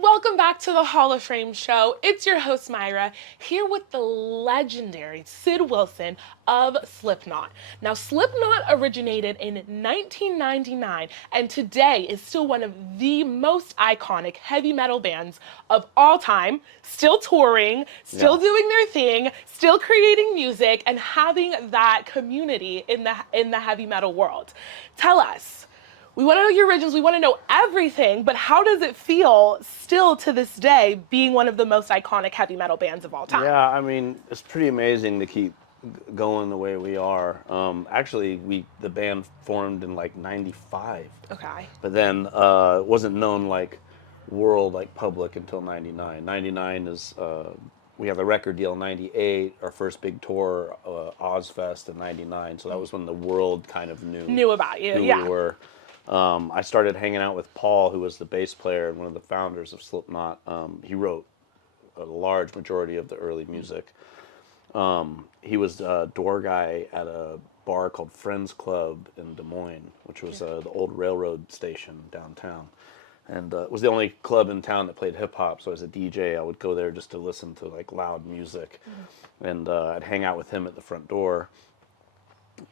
Welcome back to the Hall of Fame show. It's your host Myra, here with the legendary Sid Wilson of Slipknot. Now, Slipknot originated in 1999 and today is still one of the most iconic heavy metal bands of all time, still touring, still Yeah. doing their thing, still creating music and having that community in the heavy metal world. Tell us, we want to know your origins, we want to know everything, but how does it feel still to this day being one of the most iconic heavy metal bands of all time? Yeah, I mean, it's pretty amazing to keep going the way we are. Actually, the band formed in like '95, Okay. but then it wasn't known like world like public until '99. '99 is we have a record deal in '98. Our first big tour, Ozfest in '99. So that was when the world kind of knew Knew about you, who we yeah. were. I started hanging out with Paul, who was the bass player and one of the founders of Slipknot. He wrote a large majority of the early music. He was a door guy at a bar called Friends Club in Des Moines, which was the old railroad station downtown. And it was the only club in town that played hip hop. So as a DJ, I would go there just to listen to like loud music. And I'd hang out with him at the front door.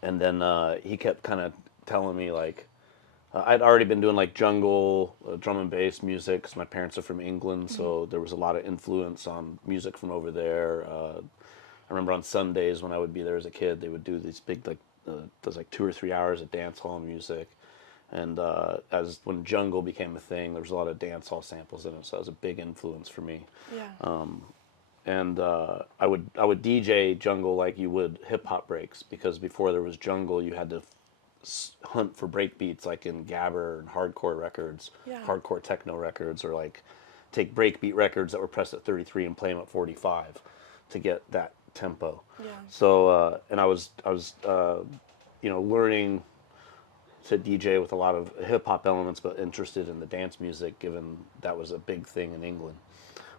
And then he kept kind of telling me like, I'd already been doing like jungle, drum and bass music because my parents are from England, so there was a lot of influence on music from over there. I remember on Sundays when I would be there as a kid, they would do these big there's like 2 or 3 hours of dance hall music, and as when jungle became a thing, there was a lot of dance hall samples in it, so that was a big influence for me. Yeah. And I would DJ jungle like you would hip hop breaks because before there was jungle, you had to hunt for break beats like in gabber and hardcore records, Yeah. hardcore techno records, or like take breakbeat records that were pressed at 33 and play them at 45 to get that tempo. Yeah. So and I was learning to DJ with a lot of hip hop elements, but interested in the dance music, given that was a big thing in England.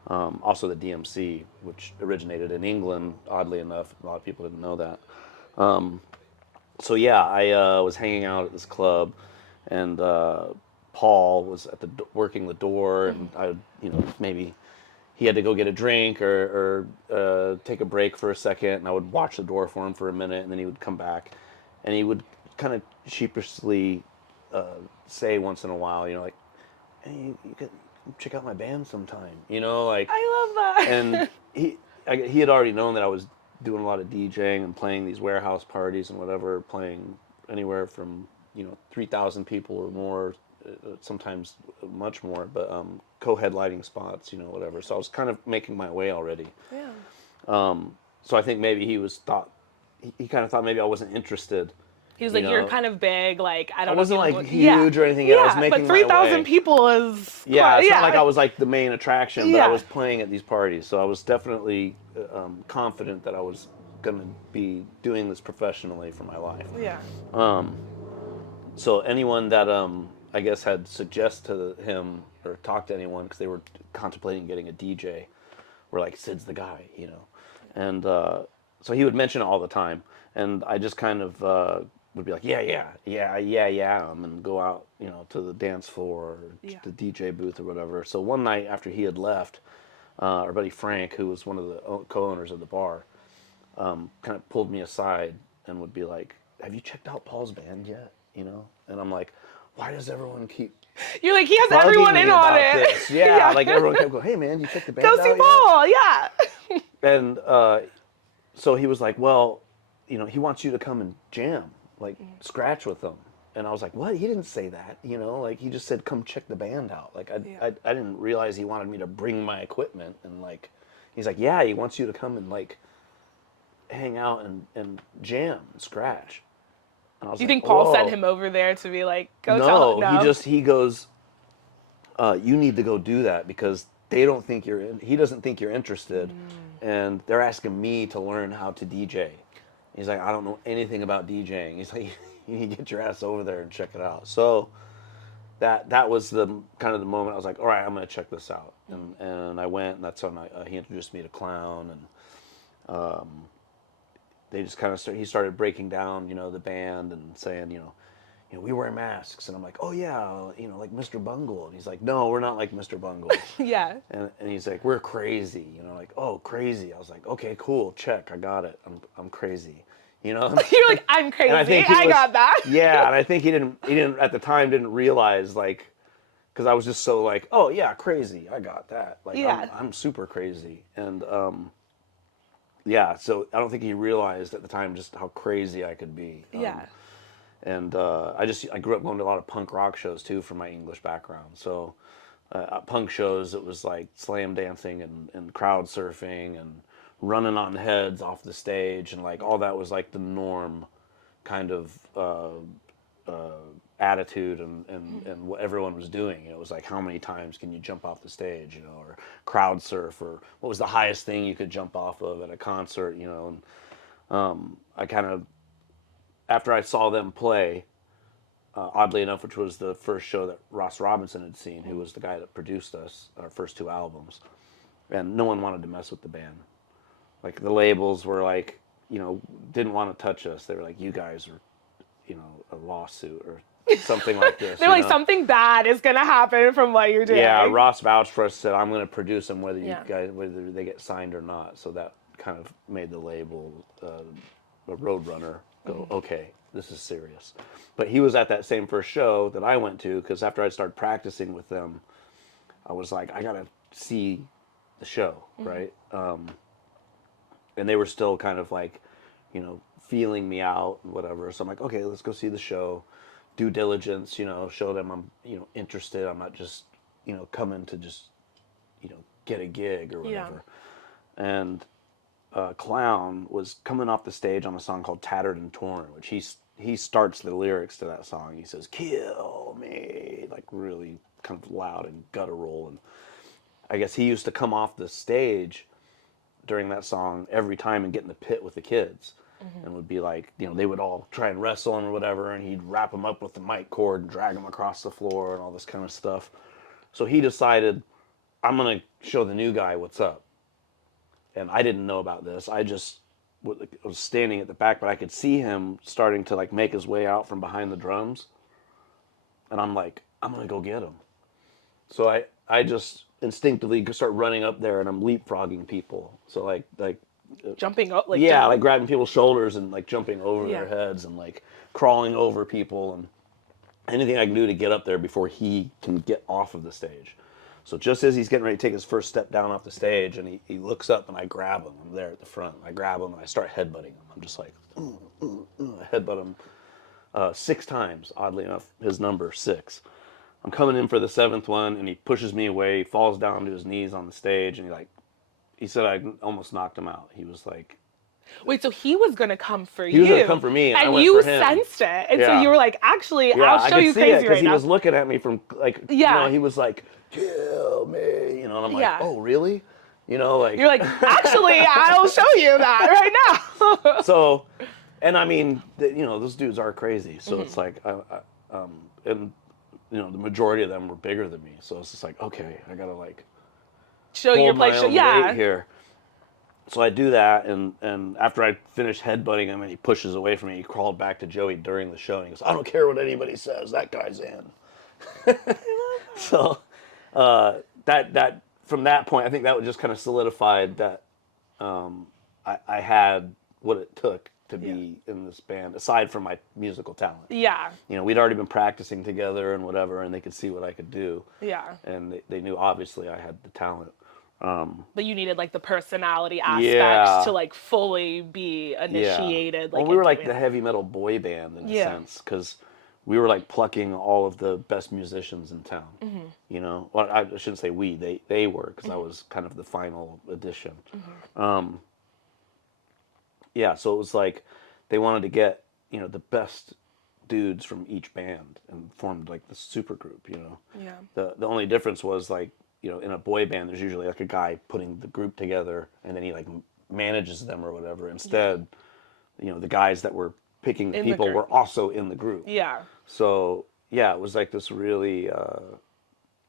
Also the DMC, which originated in England, oddly enough, a lot of people didn't know that. So yeah, I was hanging out at this club, and Paul was at working the door, and maybe he had to go get a drink or take a break for a second, and I would watch the door for him for a minute, and then he would come back, and he would kind of sheepishly say once in a while, like, "Hey, you could check out my band sometime," like, I love that. and he had already known that I was doing a lot of DJing and playing these warehouse parties and whatever, playing anywhere from 3,000 people or more, sometimes much more, but co-headlining spots, whatever. So I was kind of making my way already. Yeah. So I think maybe he kind of thought maybe I wasn't interested. He was you like, you're know. kind of big, like, I don't I know if wasn't you like yeah. huge or anything yet. I was Yeah, making but 3,000 my way. people is Yeah, quite, it's yeah. not like I was like the main attraction, but I Yeah. was playing at these parties, so I was definitely confident that I was going to be doing this professionally for my life. Yeah. So anyone that I guess had suggested to him or talked to anyone because they were contemplating getting a DJ, were like, Sid's the guy. And so he would mention it all the time, and I just kind of would be like, yeah, and go out, to the dance floor or Yeah. the DJ booth or whatever. So one night after he had left, our buddy Frank, who was one of the co-owners of the bar, kind of pulled me aside and would be like, "Have you checked out Paul's band yet?" And I'm like, "Why does everyone keep You're like, he has bugging everyone me in on about it. this?" Yeah, like everyone kept going, "Hey man, you checked the band Go out see yet?" Paul, yeah. And so he was like, "Well, he wants you to come and jam, like scratch with him." And I was like, "What? He didn't say that, like he just said come check the band out." Like I didn't realize he wanted me to bring my equipment, and like he's like, "Yeah, he wants you to come and like hang out and jam and scratch." And I was Do you like, think Paul sent "Whoa." him over there to be like, go tell him? No, No. he goes, "You need to go do that because they don't think he doesn't think you're interested, and they're asking me to learn how to DJ." He's like, "I don't know anything about DJing." He's like, "You need to get your ass over there and check it out." So that was the kind of the moment I was like, "All right, I'm gonna check this out." And I went, and that's when he introduced me to Clown, and they just kind of he started breaking down, the band and saying, we wear masks. And I'm like, oh yeah, like Mr. Bungle. And he's like, no, we're not like Mr. Bungle. Yeah. And he's like, we're crazy. Like, oh, crazy. I was like, okay, cool, check, I got it. I'm crazy. You're like, I'm crazy. And I think I got that. Yeah, and I think he didn't at the time didn't realize, like, because I was just so like, oh yeah, crazy, I got that. Like, Yeah. I'm super crazy. And yeah, so I don't think he realized at the time just how crazy I could be. Yeah. And I grew up going to a lot of punk rock shows too from my English background. So at punk shows, it was like slam dancing and crowd surfing and running on heads off the stage, and like all that was like the norm kind of attitude and what everyone was doing. It was like, how many times can you jump off the stage, or crowd surf, or what was the highest thing you could jump off of at a concert, and I kind of, after I saw them play, oddly enough, which was the first show that Ross Robinson had seen, who was the guy that produced us, our first two albums, and no one wanted to mess with the band. Like, the labels were like, didn't want to touch us. They were like, you guys are, a lawsuit or something like this. They're like, something bad is gonna happen from what you're doing. Yeah, Ross vouched for us, said, I'm going to produce them whether whether they get signed or not. So that kind of made the label, a Roadrunner, go, okay, this is serious. But he was at that same first show that I went to, because after I started practicing with them, I was like, I got to see the show, right? And they were still kind of like, feeling me out, whatever. So I'm like, okay, let's go see the show. Due diligence, show them I'm, interested. I'm not just, coming to just, get a gig or whatever. Yeah. And Clown was coming off the stage on a song called Tattered and Torn, which he starts the lyrics to that song. He says, kill me, like really kind of loud and guttural. And I guess he used to come off the stage during that song every time and get in the pit with the kids. And would be like, they would all try and wrestle him or whatever, and he'd wrap them up with the mic cord and drag them across the floor and all this kind of stuff. So he decided, I'm going to show the new guy what's up. And I didn't know about this. I just was standing at the back, but I could see him starting to like make his way out from behind the drums. And I'm like, I'm going to go get him. So I just instinctively start running up there, and I'm leapfrogging people. So like jumping up, like, yeah, jumping. like grabbing people's shoulders and like jumping over their heads and like crawling over people and anything I can do to get up there before he can get off of the stage. So just as he's getting ready to take his first step down off the stage, and he looks up, and I grab him. I'm there at the front. I grab him and I start headbutting him. I'm just like, I headbutt him 6 times. Oddly enough, his number 6. I'm coming in for the 7th one, and he pushes me away. He falls down to his knees on the stage, and he said I almost knocked him out. He was like... Wait, so he was going to come for you. He was going to come for me, and I went you for him. Sensed it. And so you were like, actually, Yeah, I'll show you crazy right now. because he was looking at me from, like, he was like, kill me, and I'm like, oh, really? Like... You're like, actually, I'll show you that right now. So, and I mean, those dudes are crazy. So it's like, and, the majority of them were bigger than me. So it's just like, okay, I got to, like... show your place. Weight here. So I do that, and after I finish headbutting him and he pushes away from me, he crawled back to Joey during the show and he goes, I don't care what anybody says, that guy's in. So that from that point, I think that just kind of solidified that I had what it took to be in this band, aside from my musical talent. Yeah. We'd already been practicing together and whatever, and they could see what I could do. Yeah. And they knew, obviously, I had the talent. But you needed like the personality aspect to like fully be initiated. Like, well, we were like the heavy metal boy band in a sense, because we were like plucking all of the best musicians in town. Well, I shouldn't say we, they were, because I was kind of the final addition. So it was like they wanted to get the best dudes from each band and formed like the super group. The only difference was like, in a boy band, there's usually like a guy putting the group together, and then he like manages them or whatever. Instead, the guys that were picking the people were also in the group. Yeah. So it was like this really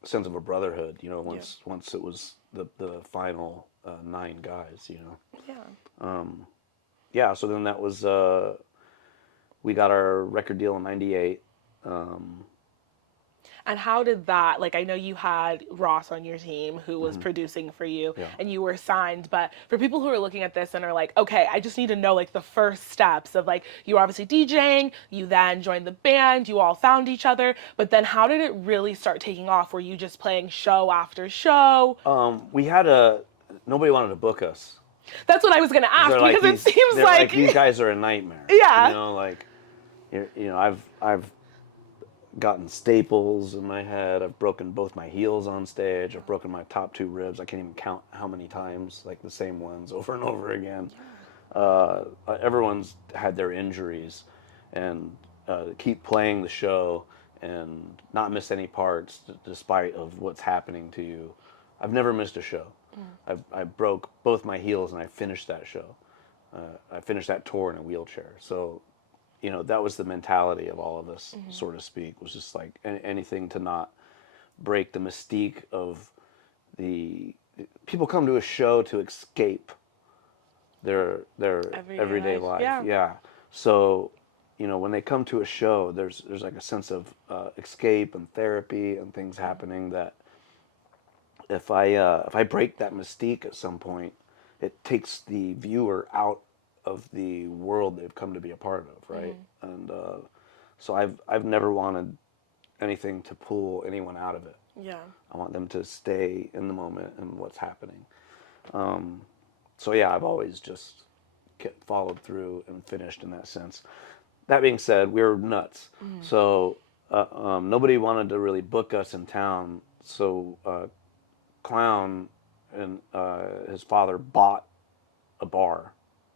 sense of a brotherhood. Once it was the final 9 guys. Yeah. So then that was we got our record deal in '98. And how did that, like, I know you had Ross on your team who was producing for you Yeah. and you were signed, but for people who are looking at this and are like, okay, I just need to know like the first steps of like, you were obviously DJing, you then joined the band, you all found each other, but then how did it really start taking off? Were you just playing show after show? We had nobody wanted to book us. That's what I was going to 'Cause ask because it seems they're like, like, these guys are a nightmare. yeah. You know, like, I've gotten staples in my head. I've broken both my heels on stage. I've broken my top two ribs. I can't even count how many times, like the same ones over and over again. Everyone's had their injuries, and keep playing the show and not miss any parts despite of what's happening to you. I've never missed a show. I broke both my heels and I finished that show. I finished that tour in a wheelchair. So, that was the mentality of all of us, so to speak, was just like anything to not break the mystique of the people come to a show to escape their everyday life. Yeah. So, when they come to a show, there's like a sense of escape and therapy and things happening that if I break that mystique at some point, it takes the viewer out of the world they've come to be a part of, right? And so I've never wanted anything to pull anyone out of it. Yeah. I want them to stay in the moment and what's happening. So yeah, I've always just followed through and finished in that sense. That being said, we were nuts. So nobody wanted to really book us in town. So Clown and his father bought a bar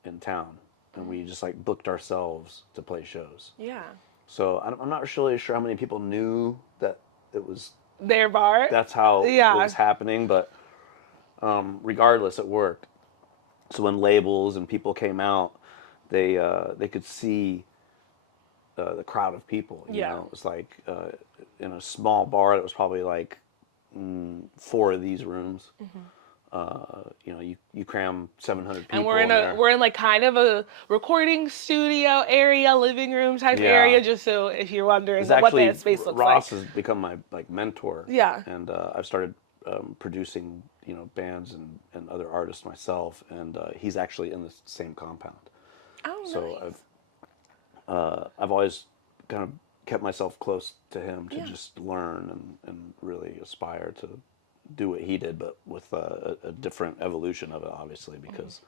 in town, and we just like booked ourselves to play shows. Yeah. So I'm not really sure how many people knew that it was Their bar? that's how Yeah. it was happening, but regardless, it worked. So when labels and people came out, they could see the crowd of people. It was like in a small bar that was probably like 4 of these rooms. You cram 700 people. And we're there. we're in like kind of a recording studio area, living room type area, just so if you're wondering what that space looks Ross like. has become my mentor. Yeah. And I've started producing bands and other artists myself, and he's actually in the same compound. Oh, So nice. I've always kind of kept myself close to him to just learn and really aspire to do what he did, but with a different evolution of it, obviously, because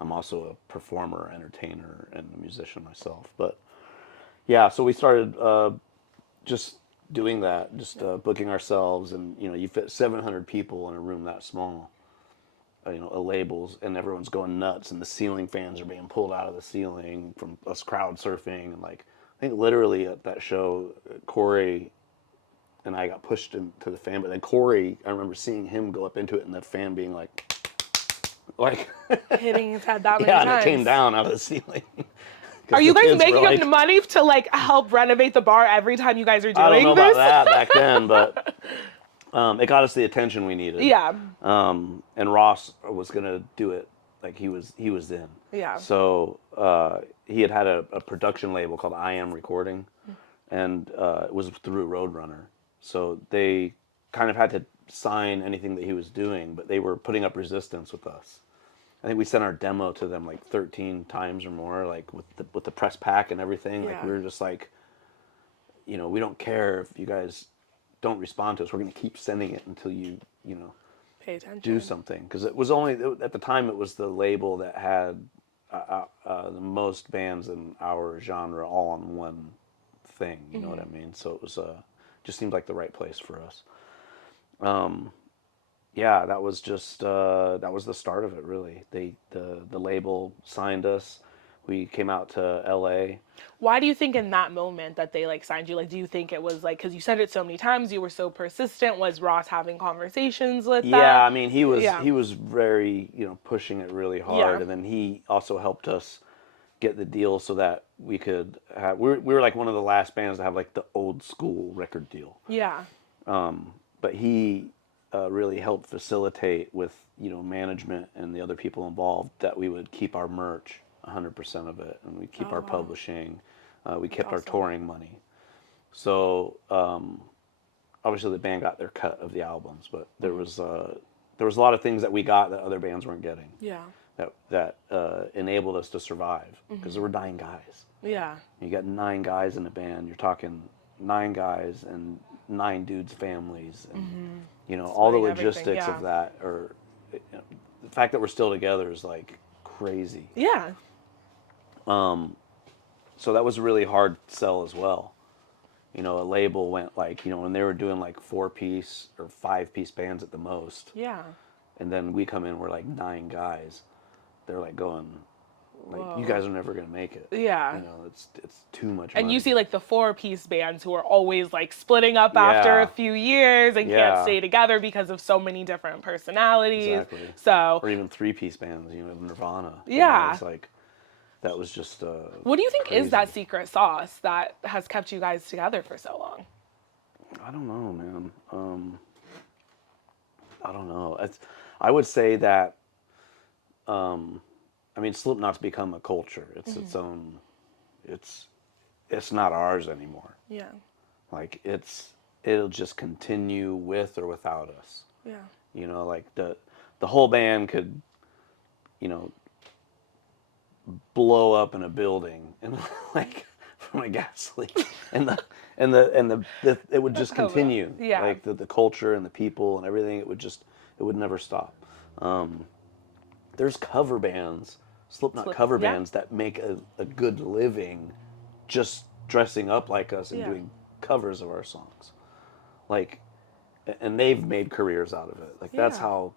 I'm also a performer, entertainer, and a musician myself. But yeah, so we started just doing that, just booking ourselves, and you fit 700 people in a room that small. Labels, and everyone's going nuts, and the ceiling fans are being pulled out of the ceiling from us crowd surfing, and like I think literally at that show, Corey and I got pushed into the fan, but then Corey, I remember seeing him go up into it, and that fan being like Hitting his head that many yeah, times. and it came down out of the ceiling. Are you guys making like, up money to like help renovate the bar every time you guys are doing I don't know this? about that back then, but it got us the attention we needed. Yeah. And Ross was gonna do it, like he was in. Yeah. So he had a production label called I Am Recording, and it was through Roadrunner. So they kind of had to sign anything that he was doing, but they were putting up resistance with us. I think we sent our demo to them like 13 times or more, like with the press pack and everything. Yeah. Like we were just like, we don't care if you guys don't respond to us. We're going to keep sending it until you Pay attention. do something. Because it was only at the time it was the label that had the most bands in our genre all on one thing. You know what I mean? So it was just seemed like the right place for us. Yeah, that was just that was the start of it. Really, the label signed us. We came out to L.A. Why do you think in that moment that they like signed you? Like, do you think it was like because you said it so many times, you were so persistent? Was Ross having conversations with that? Yeah, I mean he was very pushing it really hard, Yeah. and then he also helped us get the deal so that we could have. We were like one of the last bands to have like the old school record deal. Yeah. But he really helped facilitate with management and the other people involved that we would keep our merch 100% of it, and we keep our publishing. We kept our touring money. So obviously the band got their cut of the albums, but there was a lot of things that we got that other bands weren't getting. Yeah. That enabled us to survive because there were 9 guys. Yeah. You got 9 guys in a band. You're talking 9 guys and 9 dudes' families, and you know all the Splitting everything, logistics yeah. of that. Or you know, the fact that we're still together is like crazy. Yeah. So that was a really hard sell as well. You know, a label went like, you know, when they were doing like 4-piece or 5-piece bands at the most, Yeah. and then we come in, we're like 9 guys. They're like going, like, Whoa. you guys are never gonna make it. Yeah. You know, it's too much. And money. you see like the 4-piece bands who are always like splitting up after a Yeah. few years and can't Yeah. stay together because of so many different personalities. Exactly. So, Or even 3-piece bands, you know, Nirvana. You Yeah. know, it's like, that was just. what do you think is that crazy. secret sauce that has kept you guys together for so long? I don't know, man. I don't know. I would say that. I mean, Slipknot's become a culture. It's its own. It's not ours anymore. Yeah. Like it'll just continue with or without us. Yeah. You know, like the whole band could, you know, blow up in a building and like from a gas leak, and the it would just continue. Yeah. Like the culture and the people and everything, it would never stop. There's cover bands, Slipknot cover yeah. bands that make a good living just dressing up like us and Yeah. doing covers of our songs. Like, and they've made careers out of it. Like that's Yeah. how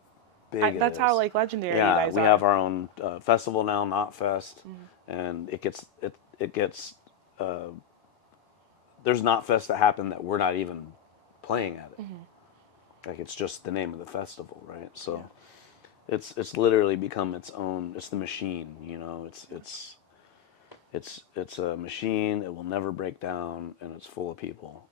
big it is. That's how like legendary you Yeah, guys we are. have our own festival now, Not Fest, and it gets there's Not Fest that happen that we're not even playing at it. Like it's just the name of the festival, right? So it's literally become its own. It's the machine, you know. It's a machine. It will never break down, and it's full of people.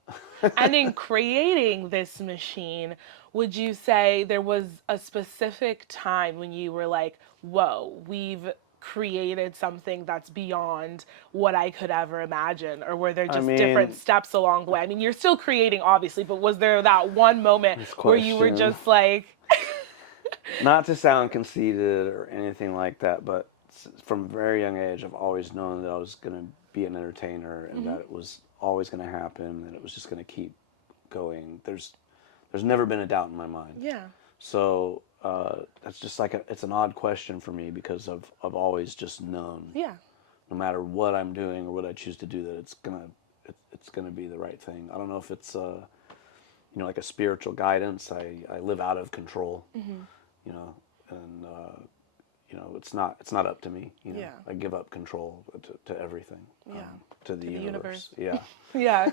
And in creating this machine, would you say there was a specific time when you were like, whoa, we've created something that's beyond what I could ever imagine? Or were there just different mean- steps along the way? I mean, you're still creating, obviously, but was there that one moment where you were question. just like, Not to sound conceited or anything like that, but from a very young age, I've always known that I was going to be an entertainer and that it was always going to happen and it was just going to keep going. There's never been a doubt in my mind. yeah, So that's just like it's an odd question for me because I've always just known, yeah, no matter what I'm doing or what I choose to do, that it's gonna be the right thing. I don't know if it's you know, like a spiritual guidance. I live out of control, you know, and you know, it's not up to me. You know, Yeah. I give up control to everything. Yeah. To the universe. Yeah. yeah.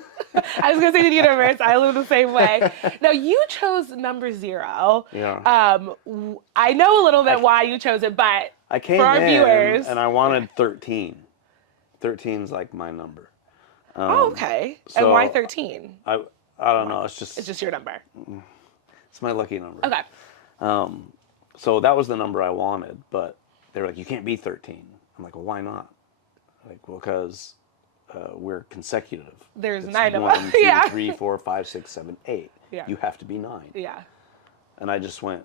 I was gonna say the universe. I live the same way. Now you chose number 0. Yeah. I know a little bit why you chose it, but I came for our in viewers, and I wanted 13. 13's like my number. oh, okay. And so why 13? I don't know. It's It's just your number. it's my lucky number. Okay. So that was the number I wanted, but they were like, you can't be 13. I'm like, well, why not? Like, well, because we're consecutive. There's It's 9 of 1, us. 2, Yeah. 3, 4, 5, 6, 7, 8. Yeah. You have to be 9. Yeah. And I just went,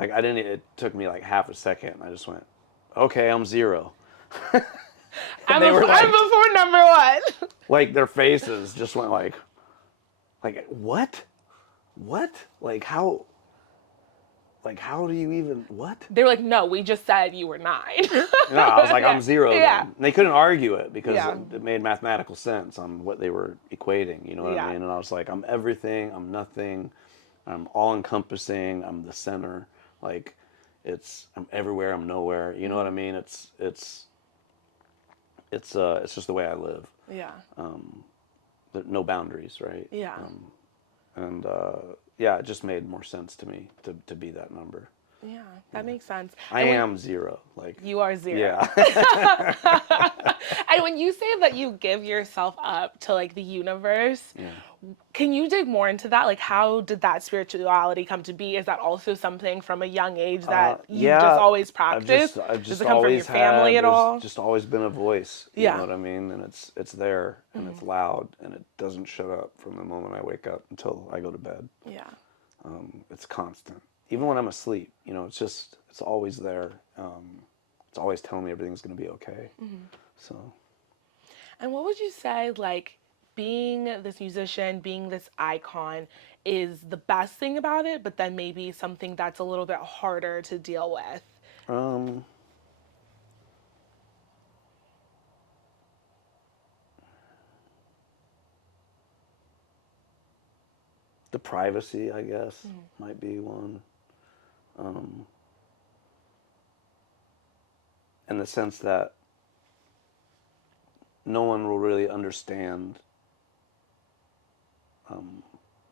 like, I didn't, it took me like half a second. And I just went, okay, I'm 0. I'm they were like- before number 1. Like, their faces just went like, what? What? Like, how do you even, what? They were like, no, we just said you were 9. No, I was like, I'm 0 Yeah. then. And they couldn't argue it because Yeah. it made mathematical sense on what they were equating, you know what Yeah. I mean? And I was like, I'm everything, I'm nothing, I'm all-encompassing, I'm the center. Like, I'm everywhere, I'm nowhere, you know what I mean? It's just the way I live. Yeah. No boundaries, right? Yeah. And yeah, it just made more sense to me to be that number. Yeah, that makes sense. I am zero. Like, You are zero. yeah. And when you say that you give yourself up to like the universe, can you dig more into that? Like, how did that spirituality come to be? Is that also something from a young age that you've just Yeah, always I've practiced? just I've Does just it come from your always family had at there's all? just always been a voice, you know Yeah. what I mean? And it's there and it's loud and it doesn't shut up from the moment I wake up until I go to bed. Yeah. It's constant. Even when I'm asleep, you know, it's always there. It's always telling me everything's going to be okay. So, And what would you say, like, being this musician, being this icon, is the best thing about it, but then maybe something that's a little bit harder to deal with? um, the privacy, I guess, might be one. Um, in the sense that no one will really understand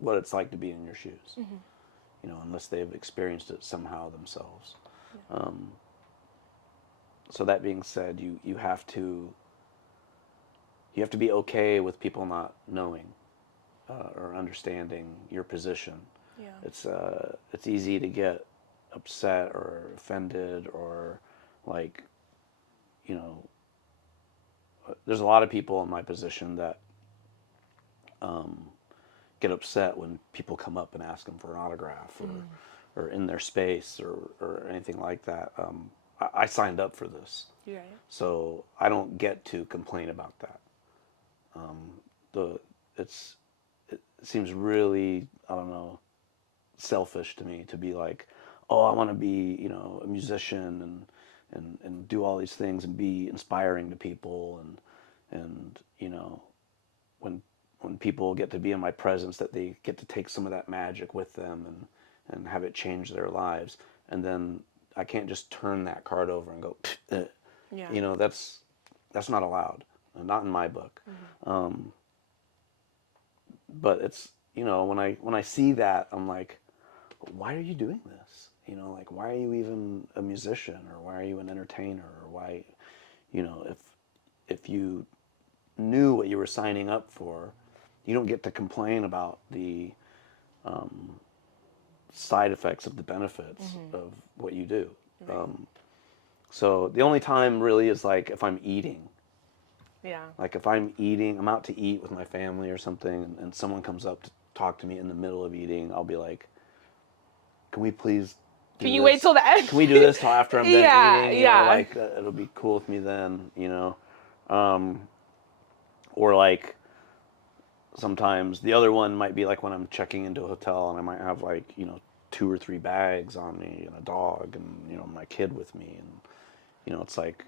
what it's like to be in your shoes, you know, unless they've experienced it somehow themselves. So that being said, you have to be okay with people not knowing or understanding your position. Yeah. It's easy to get upset or offended or like, you know, there's a lot of people in my position that get upset when people come up and ask them for an autograph or in their space or anything like that. I signed up for this, Right. so I don't get to complain about that. The it's it seems really, I don't know, selfish to me to be like, oh, I want to be, you know, a musician and do all these things and be inspiring to people and you know, when people get to be in my presence, that they get to take some of that magic with them and have it change their lives, and then I can't just turn that card over and go, Yeah. you know, that's not allowed, not in my book. But it's, you know, when I see that, I'm like, why are you doing this? You know, like, why are you even a musician, or why are you an entertainer, or why, you know, if you knew what you were signing up for, you don't get to complain about the side effects of the benefits of what you do. Right. So the only time really is like if I'm eating. Yeah. Like if I'm eating, I'm out to eat with my family or something, and someone comes up to talk to me in the middle of eating, I'll be like, "Can we please do Can you this? wait till the end? Can we do this till after I'm done Yeah. eating? You know, Yeah. like it'll be cool with me then. You know, or like sometimes the other one might be like when I'm checking into a hotel and I might have like, you know, 2 or 3 bags on me and a dog and, you know, my kid with me, and you know, it's like,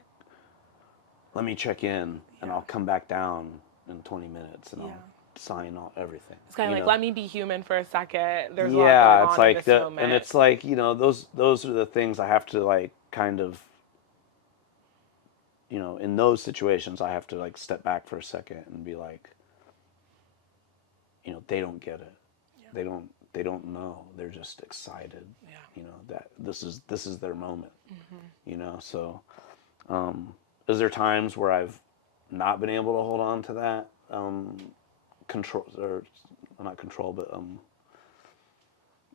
let me check in and I'll come back down in 20 minutes and I'll sign all everything. It's kind of like, know? let me be human for a second. There's a lot Yeah, going it's on in like this moment. and it's like, you know, those are the things I have to like kind of, you know, in those situations I have to like step back for a second and be like, you know, they don't get it. Yeah. They don't know. They're just excited. Yeah. You know, that this is their moment. You know, so is there times where I've not been able to hold on to that control, or not control, but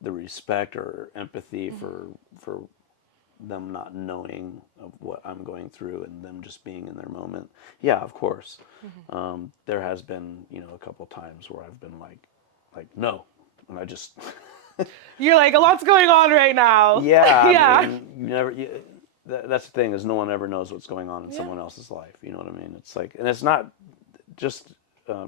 the respect or empathy for them not knowing of what I'm going through and them just being in their moment? Yeah, of course. There has been, you know, a couple times where I've been like no, and I just You're like, a lot's going on right now. yeah. Yeah. I mean, that's the thing, is no one ever knows what's going on in someone else's life. You know what I mean? It's like, and it's not just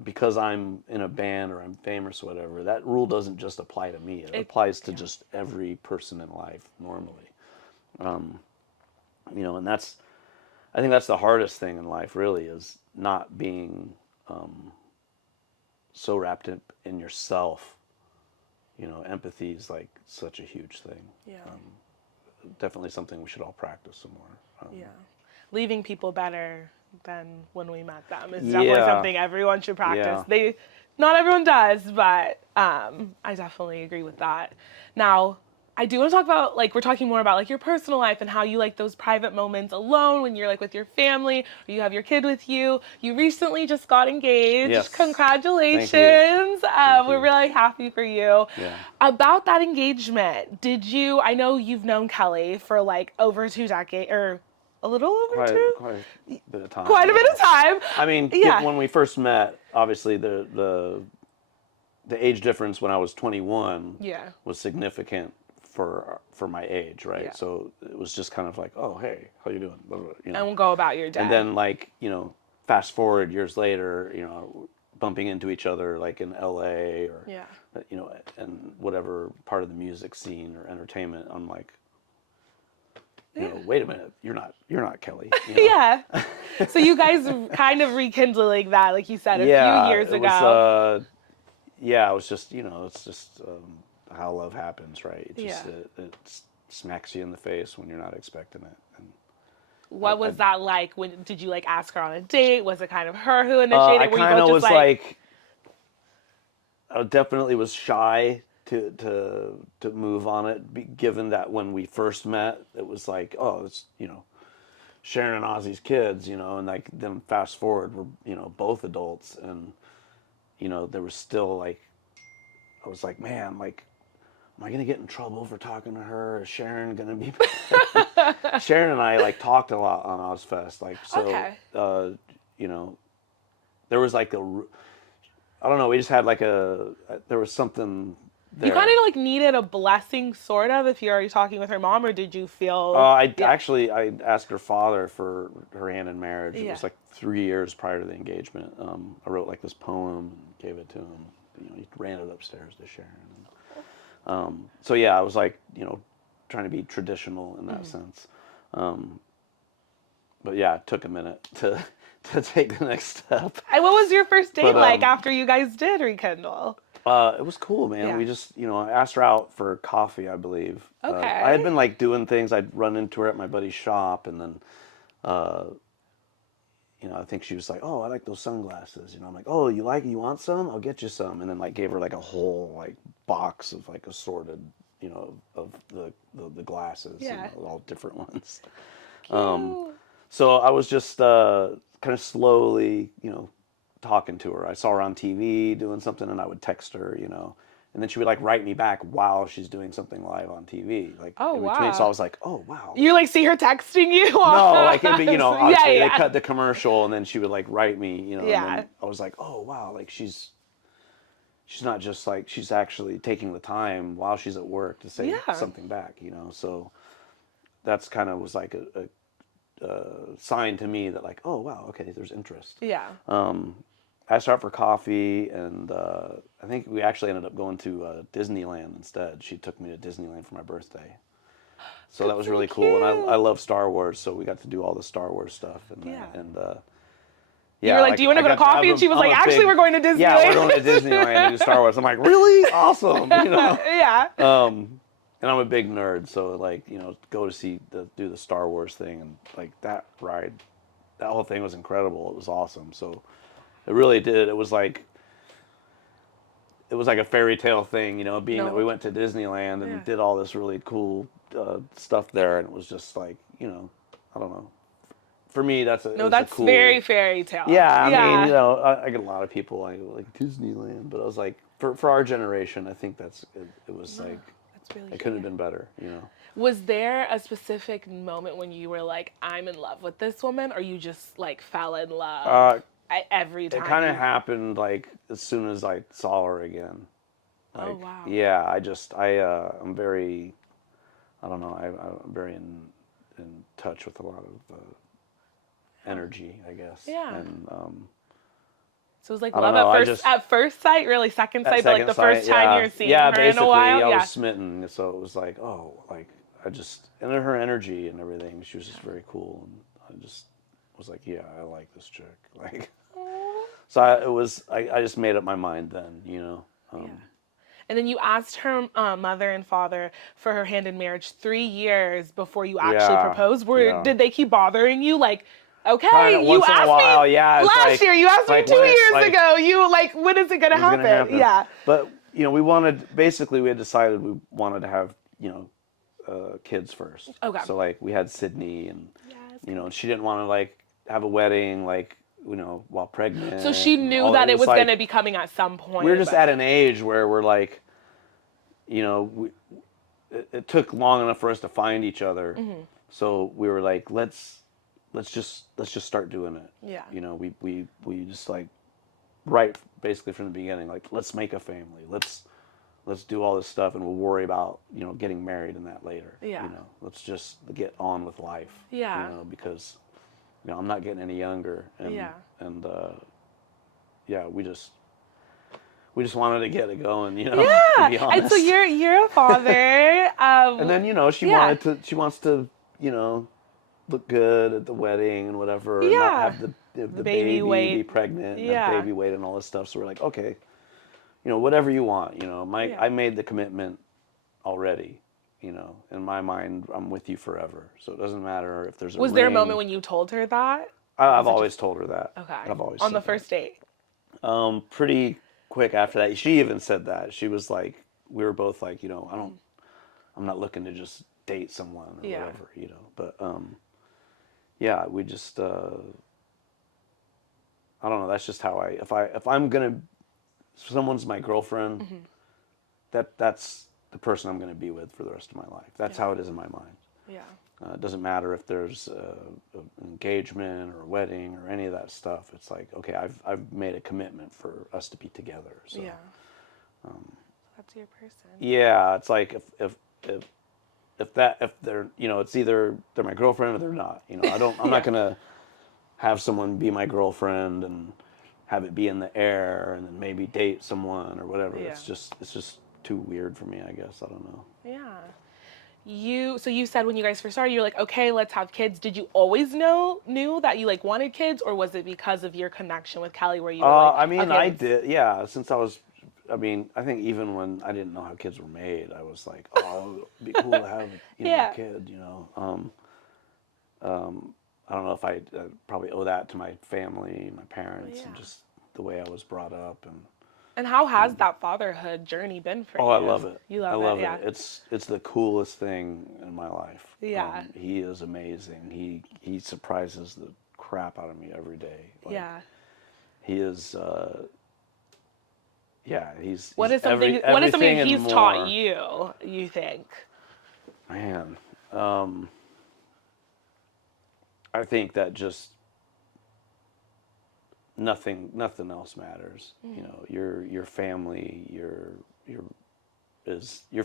because I'm in a band or I'm famous or whatever. That rule doesn't just apply to me. It applies to just every person in life normally. You know, and I think that's the hardest thing in life, really, is not being so wrapped up in yourself. You know, empathy is like such a huge thing. Yeah. Definitely something we should all practice some more. Yeah. Leaving people better than when we met them is definitely something everyone should practice. Not everyone does, but I definitely agree with that. Now, I do want to talk about, like, we're talking more about, like, your personal life and how you like those private moments alone when you're, like, with your family or you have your kid with you. You recently just got engaged. Yes. Congratulations. Thank We're you. really happy for you. Yeah. About that engagement, I know you've known Kelly for, like, over 2 decades, or a little over two? Quite a bit of time. Quite a bit of time. I mean, Yeah. when we first met, obviously the age difference when I was 21 Yeah. was significant for my age, right? Yeah. So it was just kind of like, oh, hey, how you doing? Blah, blah, you know. And we'll go about your day. And then, like, you know, fast forward years later, you know, bumping into each other like in LA or Yeah. you know, and whatever part of the music scene or entertainment, I'm like, you know, wait a minute, you're not Kelly. You know? Yeah. So you guys kind of rekindling that, like you said, a few years ago. Yeah, it was just, you know, it's just how love happens, right? It smacks you in the face when you're not expecting it. And What was that like? When did you, like, ask her on a date? Was it kind of her who initiated? I Were you kind of both was just like, I definitely was shy to move on it, given that when we first met, it was like, oh, it's, you know, Sharon and Ozzy's kids, you know, and like then fast forward, we're, you know, both adults, and you know, there was still like, I was like, man, like, am I gonna get in trouble for talking to her? Is Sharon gonna be? Sharon and I like talked a lot on Ozfest, like, so, Okay. you know, there was like I don't know, we just had like there was something there. You kind of, like, needed a blessing, sort of, if you're already talking with her mom, or did you feel? I Yeah. asked her father for her hand in marriage. It Yeah. was like 3 years prior to the engagement. I wrote like this poem, and gave it to him. You know, he ran it upstairs to Sharon. So yeah, I was like, you know, trying to be traditional in that sense. But yeah, it took a minute to take the next step. And what was your first date But, like after you guys did rekindle? It was cool, man. Yeah. We just, you know, I asked her out for coffee, I believe. Okay. I had been like doing things. I'd run into her at my buddy's shop, and then, you know, I think she was like, "Oh, I like those sunglasses." You know, I'm like, "Oh, you want some? I'll get you some." And then like gave her like a whole like box of like assorted, you know, of the glasses, Yeah. you know, all different ones. Cute. So I was just kind of slowly, you know, talking to her. I saw her on TV doing something, and I would text her, you know, and then she would like write me back while she's doing something live on TV, like Oh, in between. So I wow. was like, oh wow. You, like, see her texting you? No, like it'd be, you know, Yeah, obviously they yeah. cut the commercial, and then she would like write me, you know. Yeah. And then I was like, oh wow, like she's not just like, she's actually taking the time while she's at work to say Yeah. something back, you know. So that's kind of was like a sign to me that like, oh wow, okay, there's interest. Yeah. I asked her out for coffee, and I think we actually ended up going to Disneyland instead. She took me to Disneyland for my birthday, so that was so really cool. And cute. I love Star Wars, so we got to do all the Star Wars stuff. And Yeah. Yeah, You were like, do you want to go to coffee? And she was like, actually, we're going to Disneyland. Yeah, we're going to Disneyland to do Star Wars. I'm like, really? Awesome, you know. Yeah. And I'm a big nerd, so like, you know, go to do the Star Wars thing, and like that ride, that whole thing was incredible. It was awesome. So it really did. It was like a fairy tale thing, you know, being that we went to Disneyland and Yeah. did all this really cool stuff there, and it was just like, you know, I don't know. For me, that's That's cool. very fairy tale. Yeah, I mean, you know, I get a lot of people like Disneyland, but I was like, for our generation, I think it was like, That's really it couldn't have cute. been better, you know. Was there a specific moment when you were like, I'm in love with this woman, or you just like fell in love every time? It kind of happened like as soon as I saw her again. Like, Oh, wow. Yeah, I'm very, I don't know, I'm very in touch with a lot of energy, I guess. Yeah. And So it was like I don't love know, at first sight, really second sight, but like the second first sight, time yeah. you're seeing Yeah, her in a basically, while. I Yeah. was smitten. So it was like, oh, like and her energy and everything, she was just very cool, and I just was like, yeah, I like this chick. Like, so I just made up my mind then, you know. Yeah. And then you asked her mother and father for her hand in marriage 3 years before you actually Yeah, proposed. yeah. Did they keep bothering you? Like, okay, Kinda you once in a asked while, me yeah, it's last like- year. You asked me like 2 when it- years like- ago. You like, when is it gonna It was happen? gonna happen. Yeah. But you know, we had decided we wanted to have you know, kids first. Okay. So like we had Sydney, and Yes. you know, and she didn't want to like have a wedding like, you know, while pregnant. So she and knew all that it was going to like, be coming at some point. we're just but- at an age where we're like, you know, it took long enough for us to find each other. Mm-hmm. So we were like, let's just start doing it. Yeah. You know, we just like, right, basically from the beginning, like, let's make a family. Let's do all this stuff, and we'll worry about, you know, getting married and that later. Yeah. You know, let's just get on with life. Yeah. You know, because, you know, I'm not getting any younger, and Yeah. yeah, we just wanted to get it going, you know. Yeah. To be honest. And so you're a father. And then, you know, she Yeah. wants to, you know, look good at the wedding and whatever, and Yeah. not have the baby baby weight. be pregnant, and Yeah. have baby weight and all this stuff. So we're like, okay, you know, whatever you want, you know. Yeah. I made the commitment already, you know. In my mind, I'm with you forever. So it doesn't matter if there's a Was there a ring. moment when you told her that? I've always told her that. Okay. I've always On said the first date. that. Pretty quick after that, she even said that. She was like, we were both like, you know, I'm not looking to just date someone or Yeah. whatever, you know. But yeah, we just I don't know. That's just how if I'm gonna, if someone's my girlfriend, that's the person I'm gonna be with for the rest of my life. That's how it is in my mind. Yeah. It doesn't matter if there's an engagement or a wedding or any of that stuff. It's like, okay, I've made a commitment for us to be together. So Yeah. That's your person. yeah, it's like if they're, you know, it's either they're my girlfriend or they're not. You know, I'm not gonna have someone be my girlfriend and have it be in the air and then maybe date someone or whatever. Yeah. It's just too weird for me, I guess. I don't know. Yeah. So you said when you guys first started, you're like, okay, let's have kids. Did you always knew that you like wanted kids, or was it because of your connection with Kelly where you were like, I mean, okay, I did, yeah. Since I mean, I think even when I didn't know how kids were made, I was like, oh, it'd be cool to have, you know, Yeah. a kid, you know. I don't know if I probably owe that to my family, my parents, and just the way I was brought up. And how has that fatherhood journey been for you? Oh, I love it. You love I love it, yeah. It's the coolest thing in my life. Yeah. He is amazing. He surprises the crap out of me every day. Like, Yeah. He is. Yeah, he's. What he's is something everything and he's more. taught you think? Man, I think that just nothing else matters. You know, your family, your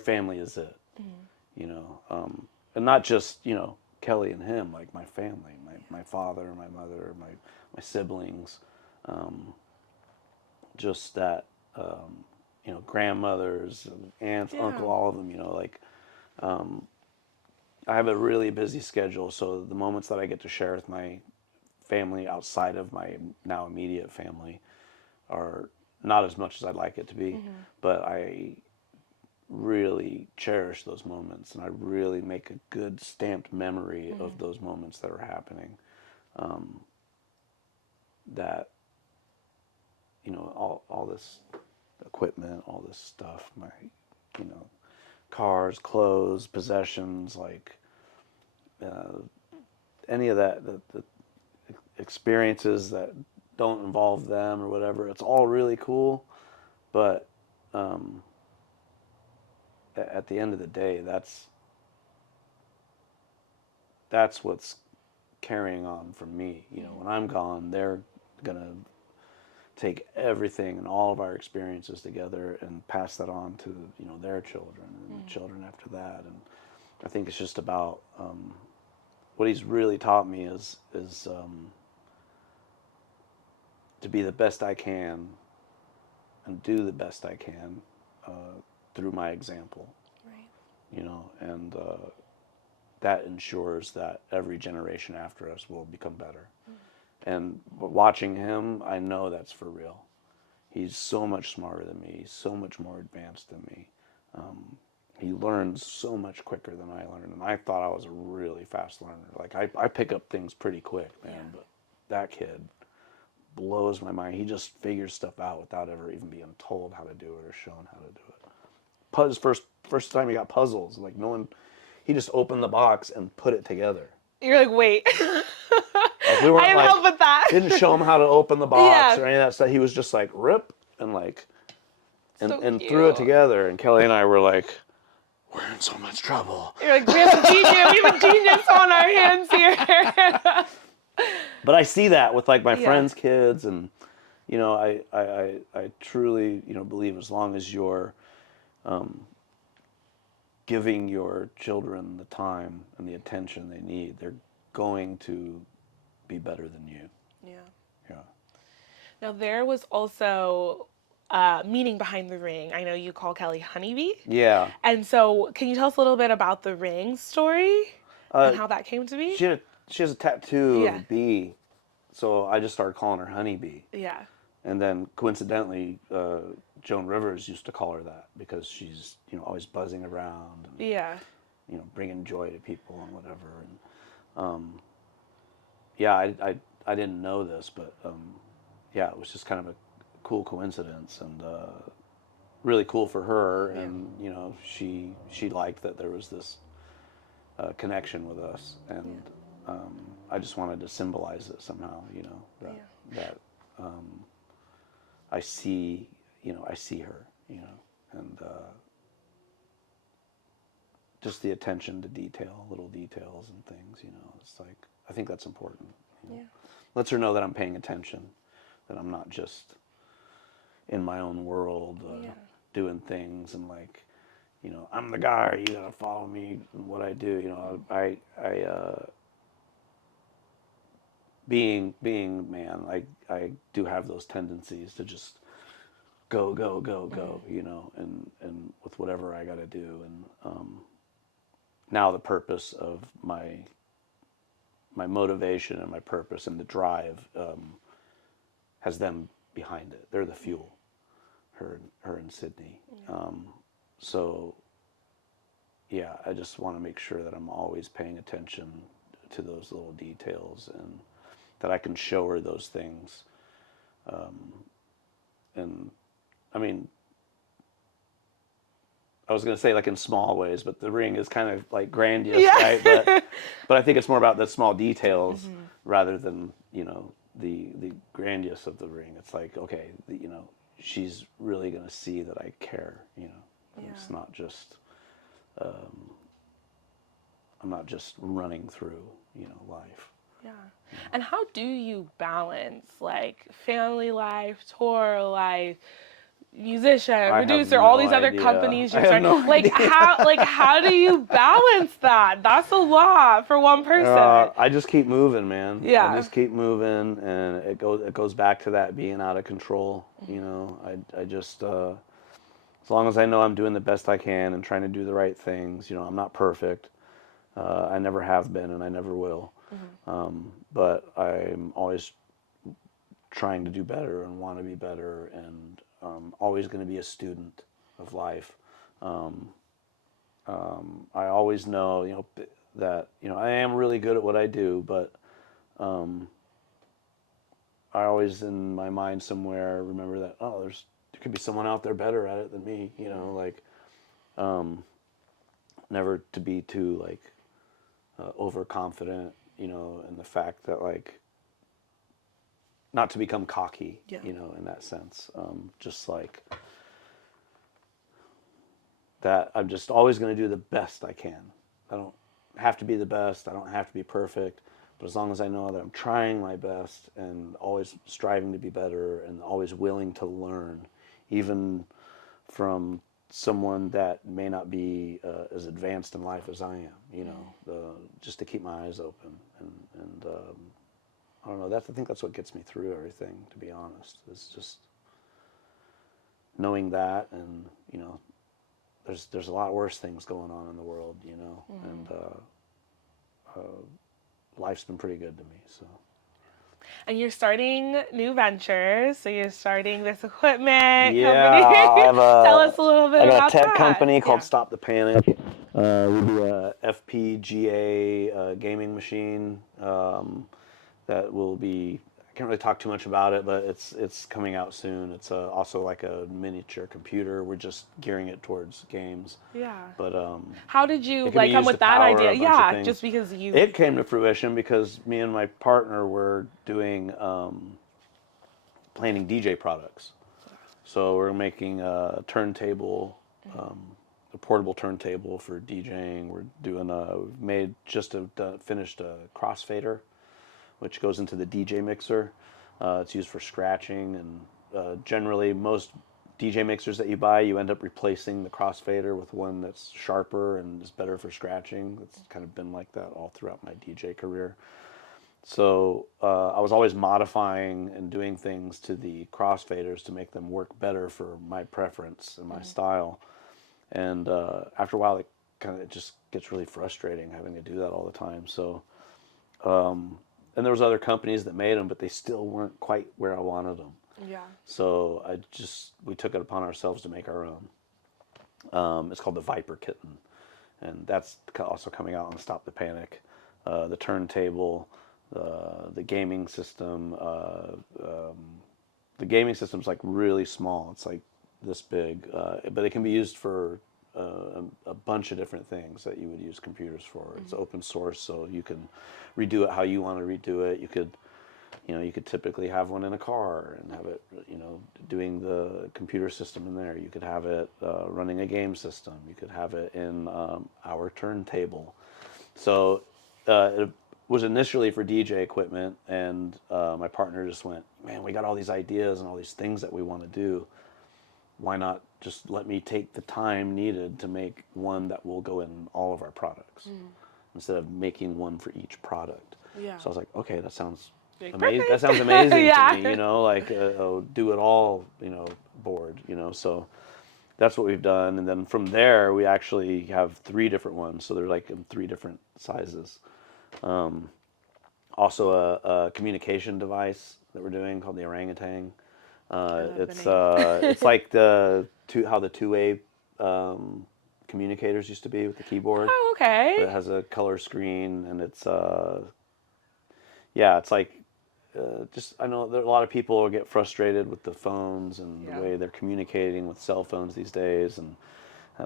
family is it. You know, and not just, you know, Kelly and him, like my family, my father, my mother, my siblings, just that, you know, grandmothers, aunts, uncle, all of them. You know, like. I have a really busy schedule, so the moments that I get to share with my family outside of my now immediate family are not as much as I'd like it to be, but I really cherish those moments, and I really make a good stamped memory of those moments that are happening. That, you know, all this equipment, all this stuff, my, you know, cars, clothes, possessions, like any of that, the experiences that don't involve them or whatever, it's all really cool. But at the end of the day, that's what's carrying on from me. You know, when I'm gone, they're gonna take everything and all of our experiences together and pass that on to, you know, their children and the children after that. And I think it's just about what he's really taught me is to be the best I can and do the best I can through my example. Right. You know, and that ensures that every generation after us will become better. And watching him, I know that's for real. He's so much smarter than me. He's so much more advanced than me. He learns so much quicker than I learned. And I thought I was a really fast learner. Like, I pick up things pretty quick, man. But that kid blows my mind. He just figures stuff out without ever even being told how to do it or shown how to do it. his first time he got puzzles. Like no one, he just opened the box and put it together. You're like, wait. Like we weren't I have like help with that. didn't show him how to open the box Yeah. or any of that stuff. He was just like rip and like So and threw it cute. together. And Kelly and I were like, we're in so much trouble. You're like, we have a genius. We have a genius on our hands here. But I see that with like my Yeah. friends' kids, and you know, I truly, you know, believe as long as you're giving your children the time and the attention they need, they're going to be better than you. Yeah. Yeah. Now there was also meaning behind the ring. I know you call Kelly Honeybee. Yeah. And so, can you tell us a little bit about the ring story and how that came to be? She has a tattoo of Yeah. a bee, so I just started calling her Honeybee. Yeah. And then coincidentally, Joan Rivers used to call her that because she's, you know, always buzzing around and, Yeah. you know, bringing joy to people and whatever. And yeah, I didn't know this, but yeah, it was just kind of a cool coincidence and really cool for her. And you know, she liked that there was this connection with us, and I just wanted to symbolize it somehow. You know, that I see, you know, I see her, you know, and just the attention to detail, little details and things, you know, it's like, I think that's important. You know? Lets her know that I'm paying attention, that I'm not just in my own world doing things and like, you know, I'm the guy, you gotta follow me and what I do, you know, I being man, I do have those tendencies to just go, you know, and with whatever I got to do. And now the purpose of my motivation and my purpose and the drive has them behind it. They're the fuel, her and Sydney. So, yeah, I just want to make sure that I'm always paying attention to those little details and that I can show her those things. And I mean, I was going to say like in small ways, but the ring is kind of like grandiose, right? But I think it's more about the small details rather than, you know, the grandiose of the ring. It's like, okay, you know, she's really going to see that I care, you know. And it's not just, I'm not just running through, you know, life. Yeah. And how do you balance like family life, tour life, musician, producer, all these other companies you're starting? How do you balance that? That's a lot for one person. I just keep moving, man. Yeah. I just keep moving, and it goes back to that being out of control. You know, I just as long as I know I'm doing the best I can and trying to do the right things. You know, I'm not perfect. I never have been, and I never will. But I'm always trying to do better and want to be better, and always going to be a student of life. I always know, you know, that, you know, I am really good at what I do, but I always in my mind somewhere remember that, oh, there could be someone out there better at it than me, you know, like never to be too like overconfident, you know, in the fact that like not to become cocky, you know, in that sense. Just like that I'm just always going to do the best I can. I don't have to be the best. I don't have to be perfect. But as long as I know that I'm trying my best and always striving to be better and always willing to learn, even from someone that may not be as advanced in life as I am, you know, just to keep my eyes open. And I don't know, I think that's what gets me through everything, to be honest. It's just knowing that, and, you know, there's a lot worse things going on in the world, you know, and life's been pretty good to me, so. And you're starting new ventures, so you're starting this equipment company. I have Tell us a little bit about that. I got a tech company called Stop the Panic. We do a FPGA gaming machine that will be I can't really talk too much about it, but it's coming out soon. It's also like a miniature computer. We're just gearing it towards games. Yeah. But How did you it can be come used to with that power idea? a bunch of Yeah, just things. because you. It came to fruition because me and my partner were doing planning DJ products. So we're making a turntable, a portable turntable for DJing. We're doing we've made finished a crossfader, which goes into the DJ mixer. It's used for scratching, and generally most DJ mixers that you buy, you end up replacing the crossfader with one that's sharper and is better for scratching. It's kind of been like that all throughout my DJ career. So I was always modifying and doing things to the crossfaders to make them work better for my preference and my style. And after a while, it just gets really frustrating having to do that all the time. So and there was other companies that made them, but they still weren't quite where I wanted them. Yeah. So we took it upon ourselves to make our own. It's called the Viper Kitten, and that's also coming out on Stop the Panic. The turntable, the gaming system. The gaming system's like really small. It's like this big, but it can be used for a bunch of different things that you would use computers for. It's open source, so you can redo it how you want to redo it. You could typically have one in a car and have it, doing the computer system in there. You could have it running a game system. You could have it in our turntable. So it was initially for DJ equipment, and my partner just went, man, we got all these ideas and all these things that we want to do. Why not just let me take the time needed to make one that will go in all of our products instead of making one for each product. Yeah. So I was like, okay, that sounds Like, amazing. That perfect. sounds amazing Yeah. to me, like do it all, board, So that's what we've done. And then from there, we actually have 3 different ones. So they're like in 3 different sizes. Also a communication device that we're doing called the orangutan. love the It's name. it's like how the two-way communicators used to be with the keyboard. Oh, But okay. it has a color screen, and it's yeah, it's like just I know there a lot of people get frustrated with the phones and the Yeah. way they're communicating with cell phones these days, and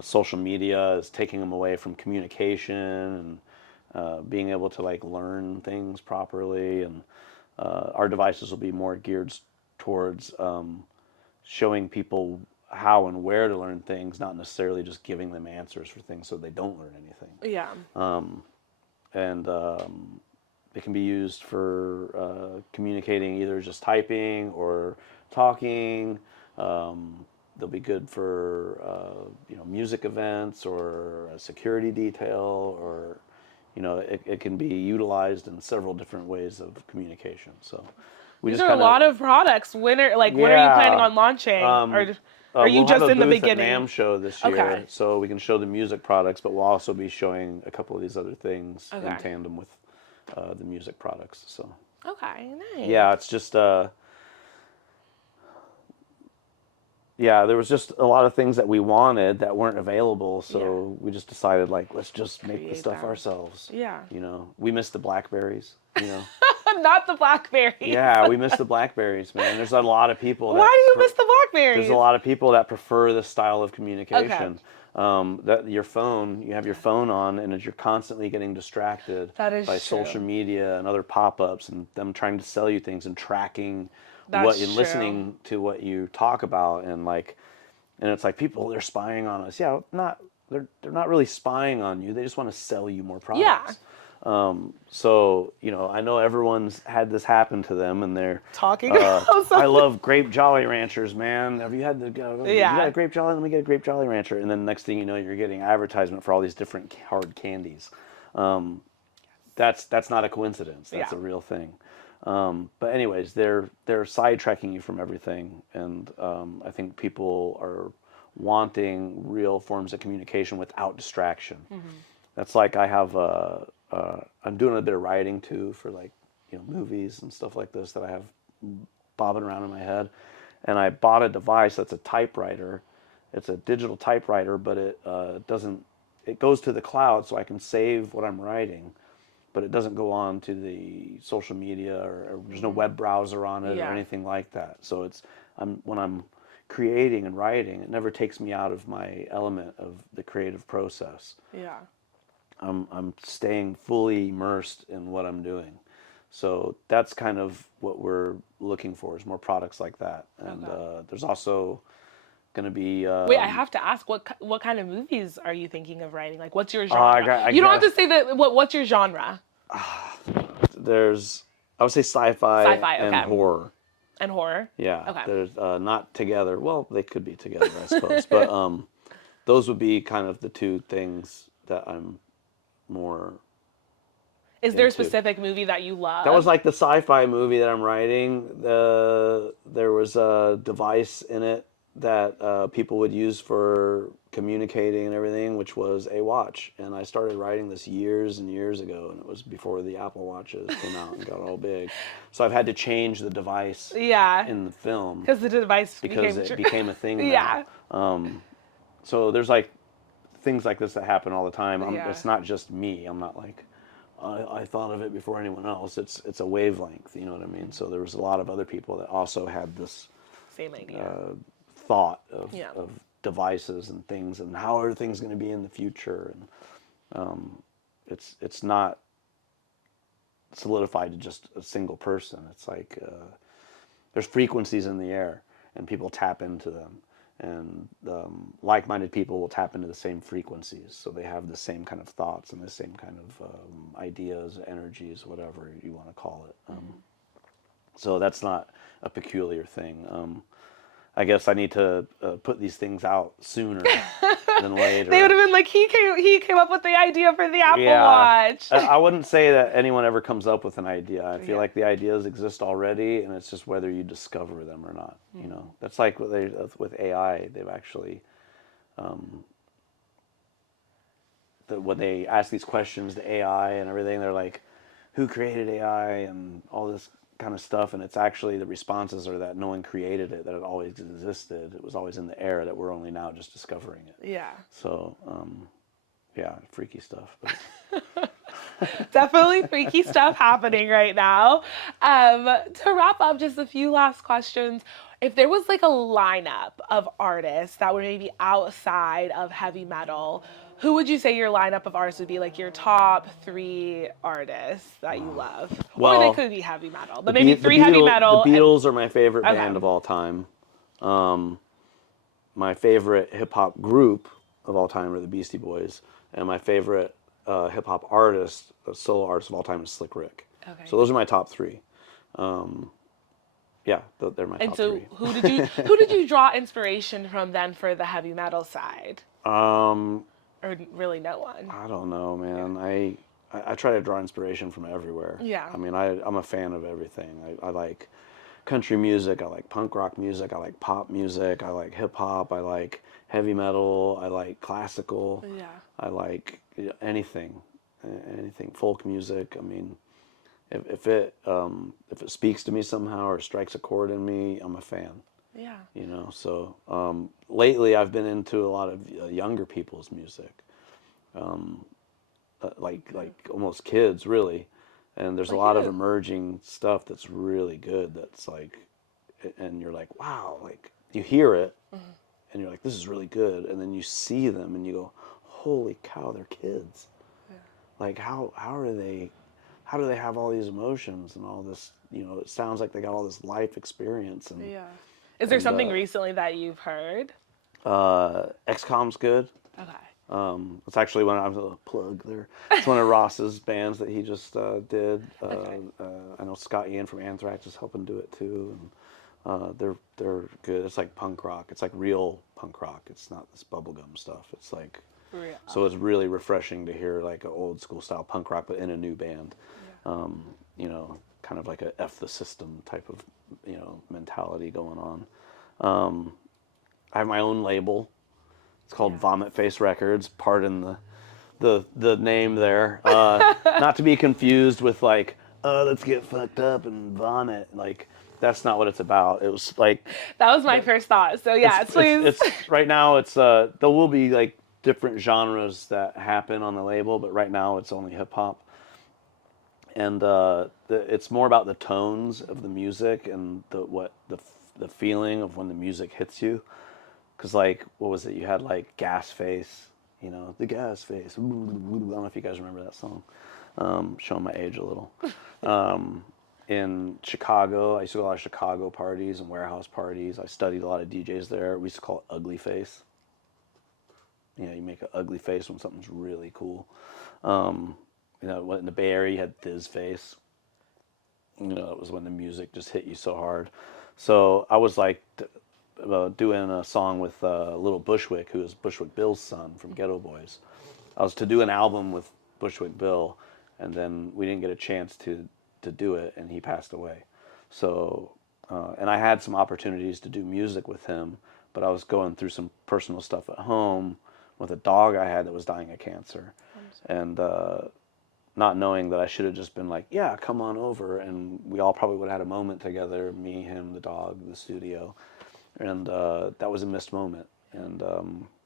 social media is taking them away from communication and being able to like learn things properly. And our devices will be more geared towards showing people how and where to learn things, not necessarily just giving them answers for things so they don't learn anything. Yeah. And it can be used for communicating, either just typing or talking. They'll be good for music events or a security detail, or it can be utilized in several different ways of communication. So we These just are a kind lot of of products. When are you planning yeah. on launching? Or are you We'll have just a in the booth at beginning? NAMM show this year, Okay. so we can show the music products, but we'll also be showing a couple of these other things in Okay. tandem with the music products. So Okay, nice. yeah, it's just yeah, there was just a lot of things that we wanted that weren't available, so we just decided like let's just make the Create stuff them. ourselves. Yeah. We miss the blackberries. Not the blackberries. Yeah, we miss the blackberries, man. There's a lot of people that Why do you miss the there's blackberries? a lot of people that prefer this style of communication. Okay. That you have your phone on, and as you're constantly getting distracted That is by true. social media and other pop-ups and them trying to sell you things and tracking That's and true. listening to what you talk about, and it's like people, they're spying on us. Yeah, they're not really spying on you. They just want to sell you more products. So I know everyone's had this happen to them, and they're Talking about I something. love grape Jolly Ranchers, man. Have you had you got a grape Jolly? Let me get a grape Jolly Rancher. And then next thing you know, you're getting advertisement for all these different hard candies. That's not a coincidence. That's Yeah. a real thing. But anyways, they're sidetracking you from everything, and I think people are wanting real forms of communication without distraction. That's like I have I'm doing a bit of writing too for movies and stuff like this that I have bobbing around in my head, and I bought a device that's a typewriter. It's a digital typewriter, but it doesn't. It goes to the cloud, so I can save what I'm writing, but it doesn't go on to the social media, or there's no web browser on it or Yeah. anything like that. So when I'm creating and writing, it never takes me out of my element of the creative process. Yeah. I'm staying fully immersed in what I'm doing. So that's kind of what we're looking for, is more products like that. And there's also going to be. Wait, I have to ask, what kind of movies are you thinking of writing? Like, what's your I genre? You don't have to say that. What's your genre? I would say sci-fi, Sci-fi, and okay. horror. And horror. Yeah, Okay. there's not together. Well, they could be together, I suppose. But those would be kind of the two things that I'm more. Is there a into. specific movie that you love? That was like the sci-fi movie that I'm writing. There was a device in it that people would use for communicating and everything, which was a watch. And I started writing this years and years ago, and it was before the Apple Watches came out and got all big. So I've had to change the device in the film because the device became a thing now. Yeah. So there's like things like this that happen all the time. Yeah. It's not just me. I'm not like, I thought of it before anyone else. It's a wavelength, you know what I mean? So there was a lot of other people that also had this same idea. Thought of devices and things, and how are things going to be in the future, and it's not solidified to just a single person. It's like there's frequencies in the air, and people tap into them, and like-minded people will tap into the same frequencies, so they have the same kind of thoughts and the same kind of ideas, energies, whatever you want to call it. So that's not a peculiar thing. I guess I need to put these things out sooner than later. They would have been like, he came up with the idea for the Apple Watch. I wouldn't say that anyone ever comes up with an idea. I feel like the ideas exist already, and it's just whether you discover them or not. You know, that's like with AI. They've actually, when they ask these questions to AI and everything, they're like, who created AI and all this kind of stuff, and it's actually the responses are that no one created it, that it always existed, it was always in the air, that we're only now just discovering it. Yeah. So freaky stuff, but. Definitely freaky stuff happening right now. To wrap up, just a few last questions. If there was like a lineup of artists that were maybe outside of heavy metal, who would you say your lineup of artists would be, like your top 3 artists that you love? Or they could be heavy metal, but maybe 3 heavy metal. The Beatles are my favorite band of all time. My favorite hip-hop group of all time are the Beastie Boys. And my favorite hip-hop artist, solo artist of all time, is Slick Rick. Okay. So those are my top 3. Yeah, they're my top 3. And so who did you draw inspiration from then for the heavy metal side? Or really no one? I don't know, man. I try to draw inspiration from everywhere. Yeah. I mean, I'm a fan of everything. I like country music. I like punk rock music. I like pop music. I like hip hop. I like heavy metal. I like classical. Yeah. I like anything, folk music. I mean, if it speaks to me somehow or strikes a chord in me, I'm a fan. Yeah. You know, so lately I've been into a lot of younger people's music, like almost kids, really. And there's a lot of emerging stuff that's really good. That's like, and you're like, wow, like you hear it, and you're like, this is really good. And then you see them, and you go, holy cow, they're kids. Yeah. Like how do they have all these emotions and all this? You know, it sounds like they got all this life experience. And yeah. Is there something recently that you've heard? XCOM's good. Okay. It's actually one I was a plug there. It's one of Ross's bands that he just did. Okay. I know Scott Ian from Anthrax is helping do it too, and they're good. It's like punk rock. It's like real punk rock. It's not this bubblegum stuff. It's like real. So it's really refreshing to hear like an old school style punk rock, but in a new band. Yeah. You know, kind of like a F the system type of mentality going on. I have my own label. It's called Vomit Face Records. Pardon the name there. Not to be confused with like, let's get fucked up and vomit. Like that's not what it's about. It was like that was my first thought. So please. It's right now. It's there will be like different genres that happen on the label, but right now it's only hip hop. and it's more about the tones of the music and the feeling of when the music hits you. Because like, what was it? You had like Gas Face, the Gas Face. I don't know if you guys remember that song. Showing my age a little. In Chicago, I used to go to a lot of Chicago parties and warehouse parties. I studied a lot of DJs there. We used to call it ugly face. You make an ugly face when something's really cool. In the Bay Area, you had Thiz face. It was when the music just hit you so hard. So I was like doing a song with Little Bushwick, who is Bushwick Bill's son from Ghetto Boys. I was to do an album with Bushwick Bill, and then we didn't get a chance to do it, and he passed away. So, and I had some opportunities to do music with him, but I was going through some personal stuff at home with a dog I had that was dying of cancer. And not knowing that I should have just been like, yeah, come on over, and we all probably would have had a moment together, me, him, the dog, the studio. And that was a missed moment, and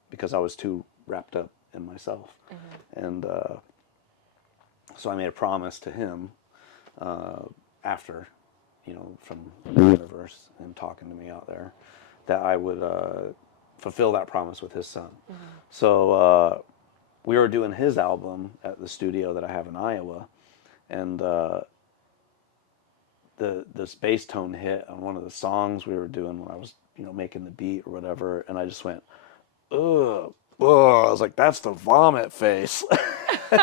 because I was too wrapped up in myself. And so I made a promise to him after, from the universe and talking to me out there, that I would fulfill that promise with his son. So we were doing his album at the studio that I have in Iowa, and this bass tone hit on one of the songs we were doing when I was, making the beat or whatever, and I just went, ugh. Oh, I was like, that's the vomit face. And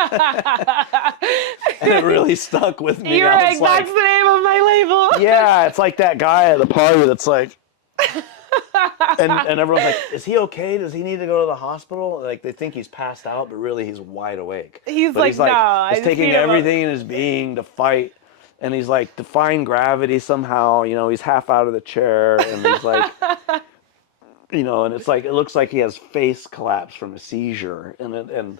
it really stuck with me. You're like, that's the name of my label. Yeah, it's like that guy at the party that's like, and everyone's like, is he okay? Does he need to go to the hospital? Like, they think he's passed out, but really he's wide awake. He's but like, no, he's taking everything in his being to fight, and he's like defying gravity somehow. He's half out of the chair, and he's like, and it's like, it looks like he has face collapse from a seizure, and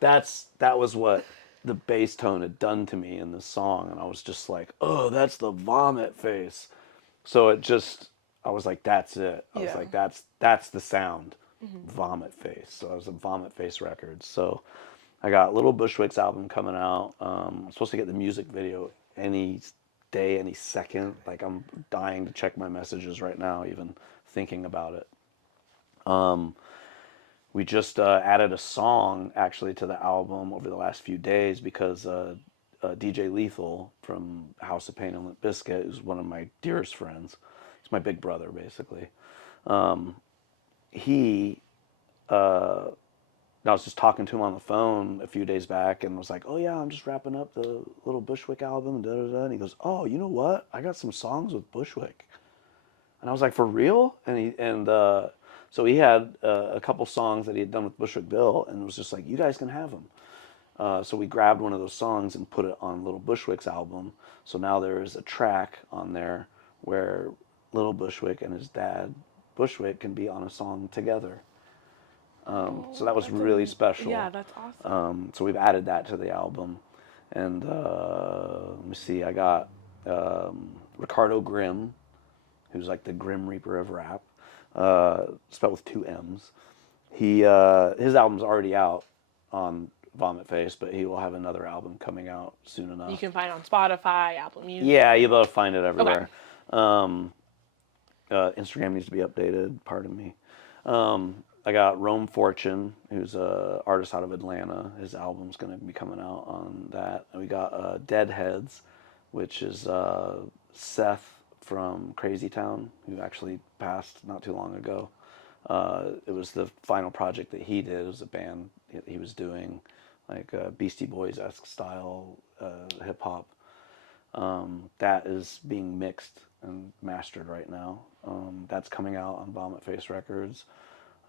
that was what the bass tone had done to me in this song, and I was just like, oh, that's the vomit face. So I was like, that's it. I was like, that's the sound, vomit face. So I was a Vomit Face Records. So I got Little Bushwick's album coming out. I'm supposed to get the music video any day, any second. Like, I'm dying to check my messages right now, even thinking about it. We just added a song actually to the album over the last few days because DJ Lethal from House of Pain and Limp Bizkit, who's one of my dearest friends. He's my big brother, basically. I was just talking to him on the phone a few days back and was like, oh yeah, I'm just wrapping up the Little Bushwick album, da da da. And he goes, oh, you know what? I got some songs with Bushwick. And I was like, for real? So he had a couple songs that he had done with Bushwick Bill, and was just like, you guys can have them. So we grabbed one of those songs and put it on Little Bushwick's album. So now there is a track on there where Little Bushwick and his dad, Bushwick, can be on a song together. So that was really special. Yeah, that's awesome. So we've added that to the album. And let me see, I got Ricardo Grimm, who's like the Grim Reaper of rap, spelled with 2 M's. His album's already out on Vomit Face, but he will have another album coming out soon enough. You can find it on Spotify, Apple Music. Yeah, you'll be able to find it everywhere. Okay. Instagram needs to be updated, pardon me. I got Rome Fortune, who's an artist out of Atlanta. His album's going to be coming out on that. And we got Deadheads, which is Seth from Crazy Town, who actually passed not too long ago. It was the final project that he did. It was a band he was doing, like Beastie Boys-esque style hip-hop. That is being mixed and mastered right now. That's coming out on Vomit Face Records.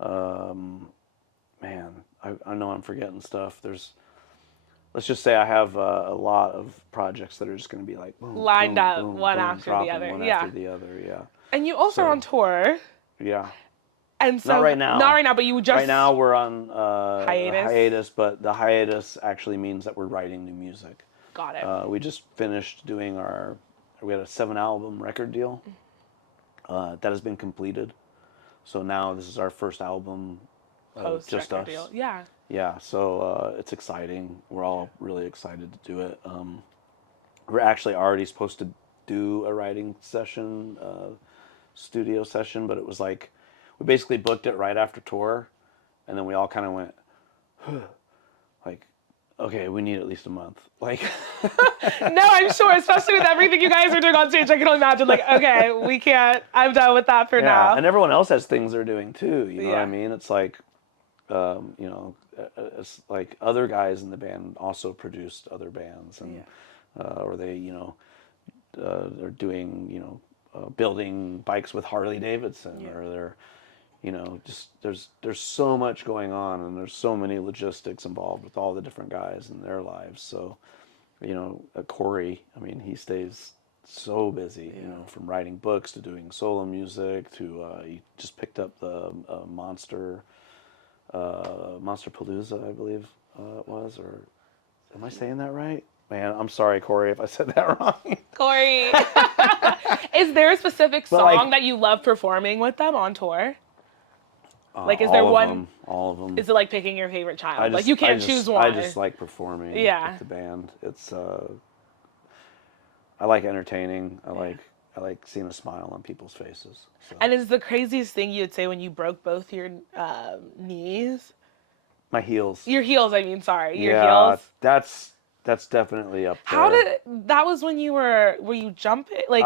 Man, I know I'm forgetting stuff. Let's just say I have a lot of projects that are just going to be like boom, lined boom, up, boom, one boom, after the other. One Yeah. after the other, yeah. And you also are on tour. Yeah. And so Not right now. Not right now, but you just Right now we're on hiatus, but the hiatus actually means that we're writing new music. Got it. We just finished doing we had a 7-album record deal. That has been completed. So now this is our first album, just us. Deal. Yeah. Yeah, so it's exciting. We're all really excited to do it. we're actually already supposed to do a writing session, studio session, but it was like we basically booked it right after tour, and then we all kind of went, like, okay, we need at least a month. Like, No, I'm sure, especially with everything you guys are doing on stage, I can only imagine, like, okay, we can't, I'm done with that for yeah, now. and everyone else has things they're doing too. You know what I Yeah. mean? It's like, it's like other guys in the band also produced other bands, and or they, they're doing, building bikes with Harley Davidson, or they're, just there's so much going on, and there's so many logistics involved with all the different guys in their lives. So, Corey, I mean, he stays so busy, from writing books to doing solo music to he just picked up the Monster Palooza, I believe it was, or am I saying that right? Man, I'm sorry, Corey, if I said that wrong. Corey, is there a specific But, song that you love performing with them on tour? Like, is there one? All of them. Is it like picking your favorite child? I Like, you can't choose one. I just like performing with the band. It's I like entertaining. I like seeing a smile on people's faces. So. And is the craziest thing you'd say when you broke both your knees? My heels. Your heels, I mean, sorry. Your heels? That's definitely up there. How did, that was when were you jumping? Like,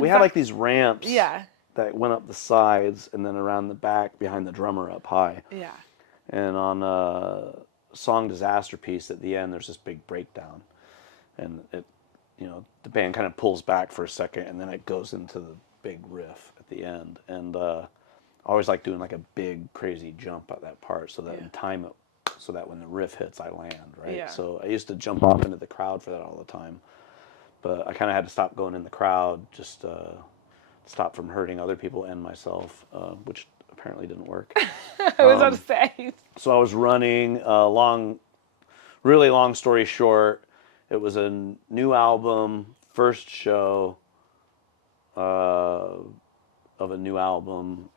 we had like these ramps. Yeah. That went up the sides and then around the back behind the drummer up high. Yeah. And on song Disaster Piece at the end, there's this big breakdown, and it, the band kind of pulls back for a second, and then it goes into the big riff at the end. And I always like doing like a big crazy jump at that part, so that in time it, so that when the riff hits, I land right. Yeah. So I used to jump off into the crowd for that all the time, but I kind of had to stop going in the crowd, just stop from hurting other people and myself, which apparently didn't work. I was about to say. So I was running, really long story short, it was a new album, first show of a new album.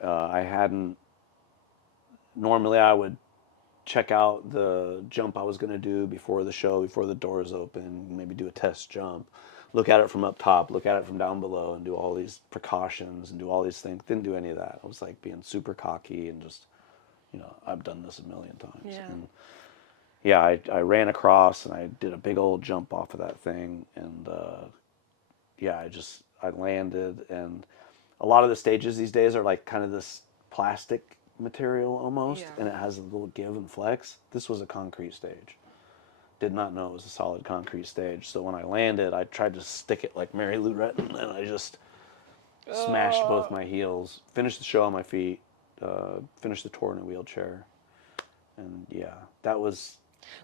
Normally I would check out the jump I was going to do before the show, before the doors open, maybe do a test jump. Look at it from up top, look at it from down below, and do all these precautions and do all these things. Didn't do any of that. I was like being super cocky and just, I've done this a million times. Yeah. And I ran across and I did a big old jump off of that thing. And I landed. And a lot of the stages these days are like kind of this plastic material almost, and it has a little give and flex. This was a concrete stage. Did not know it was a solid concrete stage. So when I landed, I tried to stick it like Mary Lou Retton, and I just smashed both my heels. Finished the show on my feet. Finished the tour in a wheelchair. And that was...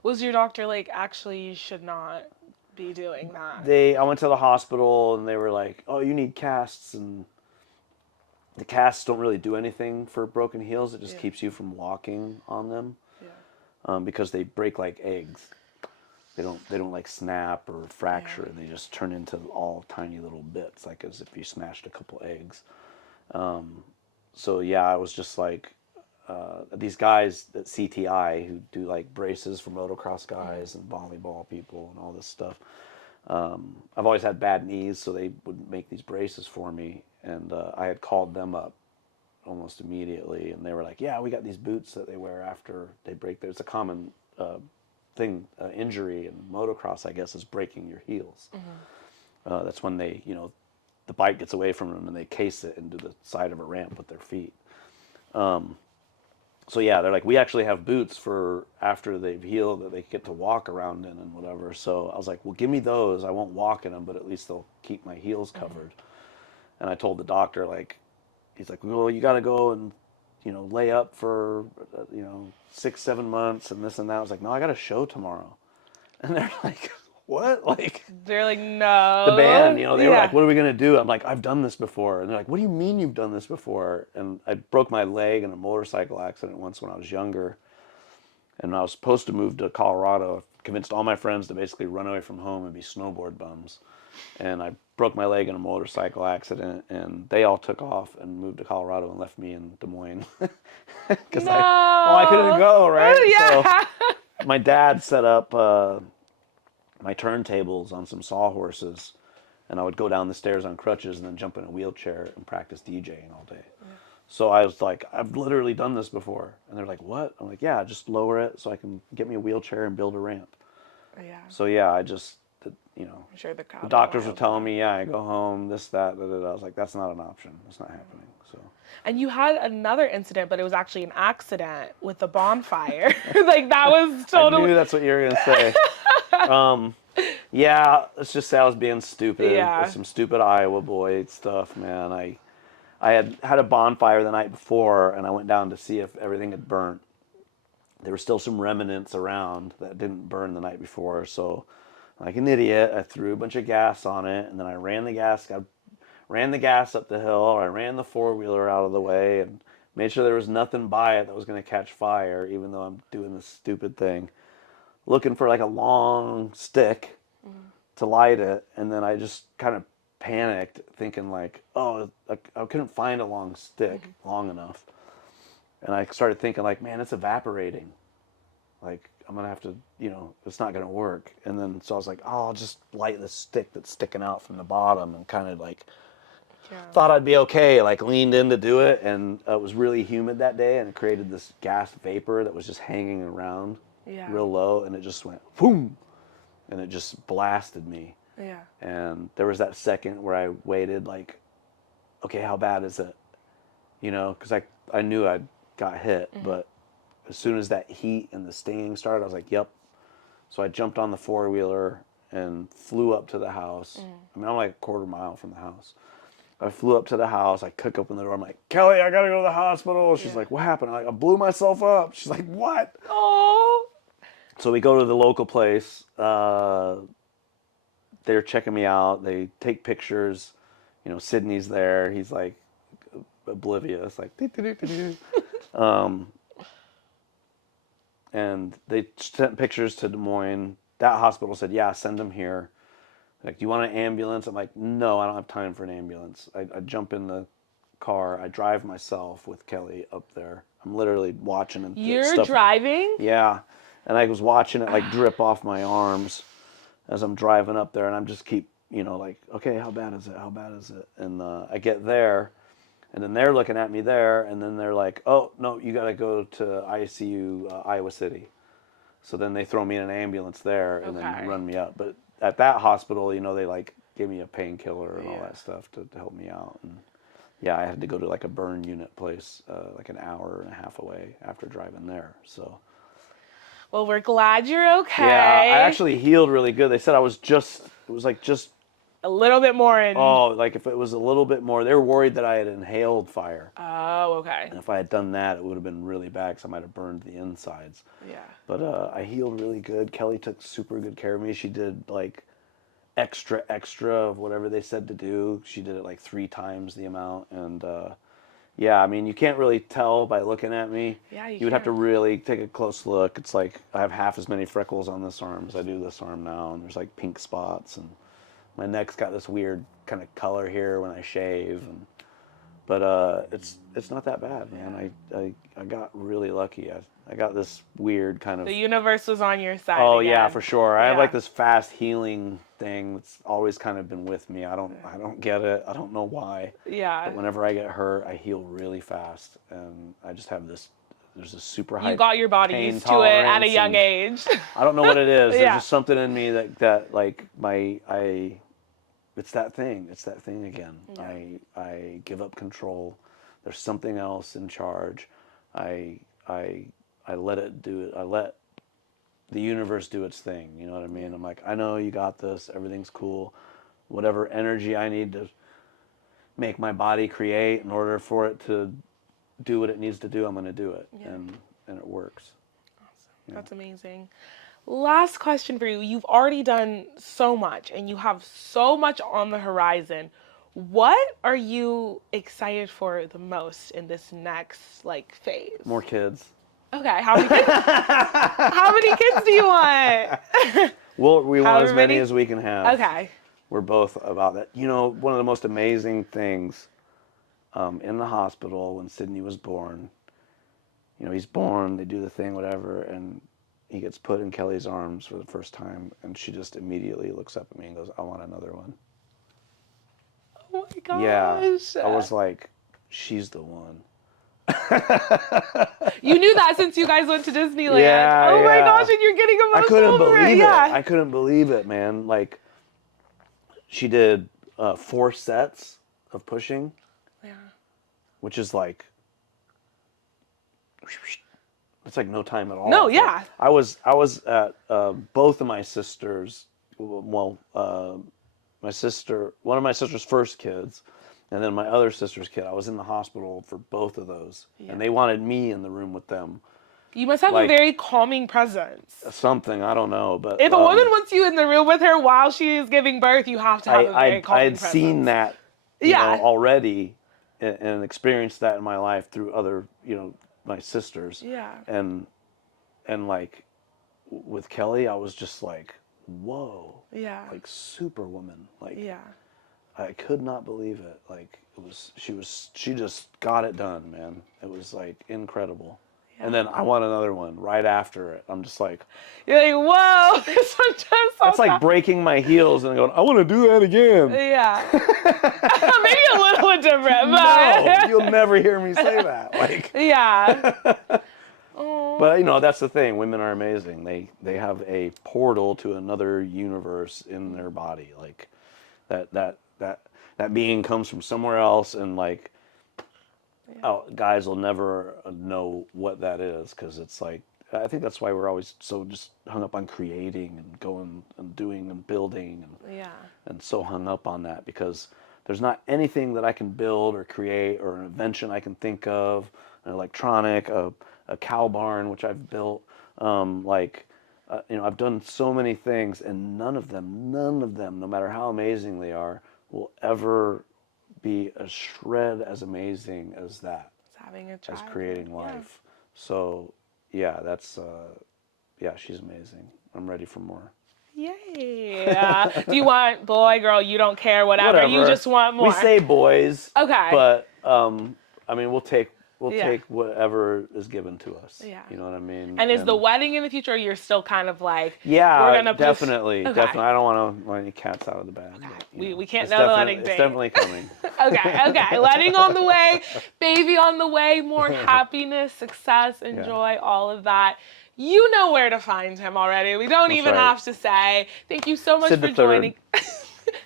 Was your doctor like, actually, you should not be doing that? I went to the hospital, and they were like, oh, you need casts. And the casts don't really do anything for broken heels. It just keeps you from walking on them. Yeah. Because they break like eggs. They don't like snap or fracture. They just turn into all tiny little bits, like as if you smashed a couple eggs. So I was just like, these guys at CTI who do like braces for motocross guys and volleyball people and all this stuff. I've always had bad knees, so they would make these braces for me. And I had called them up almost immediately, and they were like, yeah, we got these boots that they wear after they break. There's a common thing, injury in motocross, I guess, is breaking your heels. Mm-hmm. That's when they, the bike gets away from them and they case it into the side of a ramp with their feet. So they're like, we actually have boots for after they've healed that they get to walk around in and whatever. So I was like, well, give me those. I won't walk in them, but at least they'll keep my heels covered. Mm-hmm. And I told the doctor, like, he's like, well, you got to go and, lay up for, 6-7 months and this and that. I was like, no, I got a show tomorrow. And they're like, what? Like, they're like, no. The band, they were like, what are we going to do? I'm like, I've done this before. And they're like, what do you mean you've done this before? And I broke my leg in a motorcycle accident once when I was younger. And I was supposed to move to Colorado. Convinced all my friends to basically run away from home and be snowboard bums. And I broke my leg in a motorcycle accident, and they all took off and moved to Colorado and left me in Des Moines. Because I couldn't go, right? Yeah. So my dad set up my turntables on some sawhorses, and I would go down the stairs on crutches and then jump in a wheelchair and practice DJing all day. Yeah. So I was like, I've literally done this before. And they're like, what? I'm like, yeah, just lower it so I can get me a wheelchair and build a ramp. Yeah. So yeah, I just, you know, I'm sure the crowd. the doctors were wild telling now. me, yeah, I go home, this, that, da, da, da. I was like, that's not an option. That's not happening. So. And you had another incident, but it was actually an accident with the bonfire. Like that was I totally. knew that's what you were gonna say. Yeah, let's just say I was being stupid. Yeah. Some stupid Iowa boy stuff, man. I had a bonfire the night before, and I went down to see if everything had burnt. There were still some remnants around that didn't burn the night before, so like an idiot, I threw a bunch of gas on it, and then I ran the gas up the hill. I ran the four-wheeler out of the way, and made sure there was nothing by it that was going to catch fire, even though I'm doing this stupid thing. Looking for like a long stick to light it, and then I just kind of panicked, thinking like, oh, I couldn't find a long stick long enough. And I started thinking like, man, it's evaporating. Like, I'm going to have to, you know, it's not going to work. And then, so I was like, oh, I'll just light the stick that's sticking out from the bottom, and kind of like, thought I'd be okay, like leaned in to do it. And it was really humid that day, and it created this gas vapor that was just hanging around real low, and it just went boom, and it just blasted me. Yeah. And there was that second where I waited, like, okay, how bad is it? You know, because I knew I got hit, but as soon as that heat and the stinging started, I was like, yep. So I jumped on the four-wheeler and flew up to the house. I mean, I'm like a quarter mile from the house. I flew up to the house. I kick open the door. I'm like, Kelly, I got to go to the hospital. She's like, what happened? I'm like, I blew myself up. She's like, what? Oh. So we go to the local place. They're checking me out. They take pictures. You know, Sydney's there. He's like oblivious, like, and they sent pictures to Des Moines. That hospital said, yeah, send him here. Like, do you want an ambulance? I'm like, no, I don't have time for an ambulance. I jump in the car. I drive myself with Kelly up there. I'm literally watching it. You're driving? Yeah. And I was watching it like drip off my arms as I'm driving up there. And I'm just keep, you know, like, okay, how bad is it? How bad is it? And I get there, and then they're looking at me there. And then they're like, oh, no, you got to go to ICU, Iowa City. So then they throw me in an ambulance there and then run me up. But at that hospital, you know, they like gave me a painkiller and all that stuff to help me out. And yeah, I had to go to like a burn unit place, like an hour and a half away after driving there. So. Well, we're glad you're okay. Yeah, I actually healed really good. They said it was like just a little bit more in. Oh, like if it was a little bit more, they were worried that I had inhaled fire. Oh, okay. And if I had done that, it would have been really bad because I might have burned the insides. Yeah. But I healed really good. Kelly took super good care of me. She did like extra of whatever they said to do. She did it like 3 times the amount. And yeah, I mean, you can't really tell by looking at me. Yeah, you would have to really take a close look. It's like I have half as many freckles on this arm as I do this arm now. And there's like pink spots, and my neck's got this weird kind of color here when I shave, but it's not that bad, man. I got really lucky. I got this weird kind of. The universe was on your side. Oh again. yeah, for sure. I have like this fast healing thing that's always kind of been with me. I don't get it. I don't know why. Yeah. But whenever I get hurt, I heal really fast, and I just have this. There's a super high. You got your body pain used to it at a tolerance, young age. I don't know what it is. Yeah. There's just something in me that like it's that thing. It's that thing again. Yeah. I give up control. There's something else in charge. I let it do it. I let the universe do its thing. You know what I mean? I'm like, I know you got this. Everything's cool. Whatever energy I need to make my body create in order for it to do what it needs to do, I'm going to do it. Yeah. And it works. Awesome. Yeah. That's amazing. Last question for you. You've already done so much, and you have so much on the horizon. What are you excited for the most in this next phase? More kids. Okay. How many kids? How many kids do you want? Well, we want as many as we can have. Okay. We're both about that. You know, one of the most amazing things in the hospital when Sydney was born, you know, he's born, they do the thing, whatever, and he gets put in Kelly's arms for the first time, and she just immediately looks up at me and goes, "I want another one." Oh my gosh. Yeah, I was like, she's the one. You knew that since you guys went to Disneyland. Yeah, oh my yeah. gosh, and you're getting emotional. I couldn't over believe it. Yeah. I couldn't believe it, man. Like, she did 4 sets of pushing, Yeah. which is like, it's like no time at all. No, yeah. I was at both of my sisters. Well, my sister, one of my sister's first kids, and then my other sister's kid. I was in the hospital for both of those, and they wanted me in the room with them. You must have a very calming presence. Something, I don't know, but if a woman wants you in the room with her while she is giving birth, you have to have a very calming presence. I had seen that, you know, already, and experienced that in my life through other, my sisters. Yeah. And like with Kelly, I was just like, whoa. Yeah. Like superwoman. Like. Yeah. I could not believe it. Like she just got it done, man. It was like incredible. Yeah. And then I want another one right after it. I'm just like, you're like, whoa, this one just so it's like breaking my heels and going, I want to do that again. Yeah. Maybe a little different, but no, you'll never hear me say that. Like, yeah. But that's the thing. Women are amazing. They have a portal to another universe in their body. Like that being comes from somewhere else, and like, guys will never know what that is, because it's like, I think that's why we're always so just hung up on creating and going and doing and building and so hung up on that, because there's not anything that I can build or create or an invention I can think of, an electronic, a cow barn, which I've built, I've done so many things, and none of them, no matter how amazing they are, will ever be a shred as amazing as that. It's having a child. As creating life. Yeah. So, yeah, that's, she's amazing. I'm ready for more. Yay. Do you want boy, girl, you don't care, whatever. You just want more? We say boys. Okay. But, we'll take whatever is given to us. Yeah. You know what I mean? And is the wedding in the future, or you're still kind of like, yeah, we're gonna definitely. I don't want to let any cats out of the bag. Okay. But, we can't know the wedding date. It's definitely coming. Okay. Wedding on the way, baby on the way, more happiness, success, enjoy, all of that. You know where to find him already. We don't even have to say. Thank you so much for joining.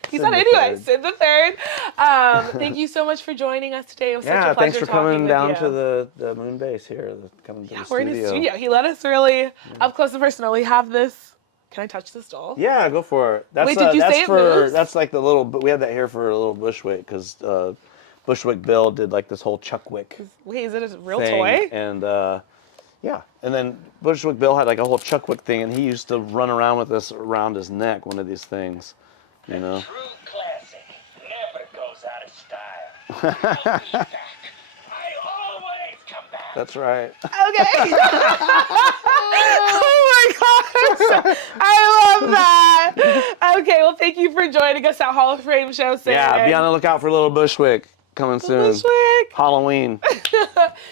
He said anyway, Sid the Third. Thank you so much for joining us today. It was such a pleasure thanks for coming down to the moon base here. Coming to the we're in his studio. He let us really up close and personal. We have this. Can I touch this doll? Yeah, go for it. That's, wait, did you say it moves? That's like the little. We had that here for a little Bushwick, because Bushwick Bill did like this whole Chuckwick. Wait, is it a real thing, toy? And and then Bushwick Bill had like a whole Chuckwick thing, and he used to run around with this around his neck. One of these things, True classic. Never goes out of style. I always come back. That's right. Okay. Oh my gosh. I love that. Okay, well, thank you for joining us at Hall of Fame show, Sid. Yeah, be on the lookout for little Bushwick coming soon. Bushwick. Halloween.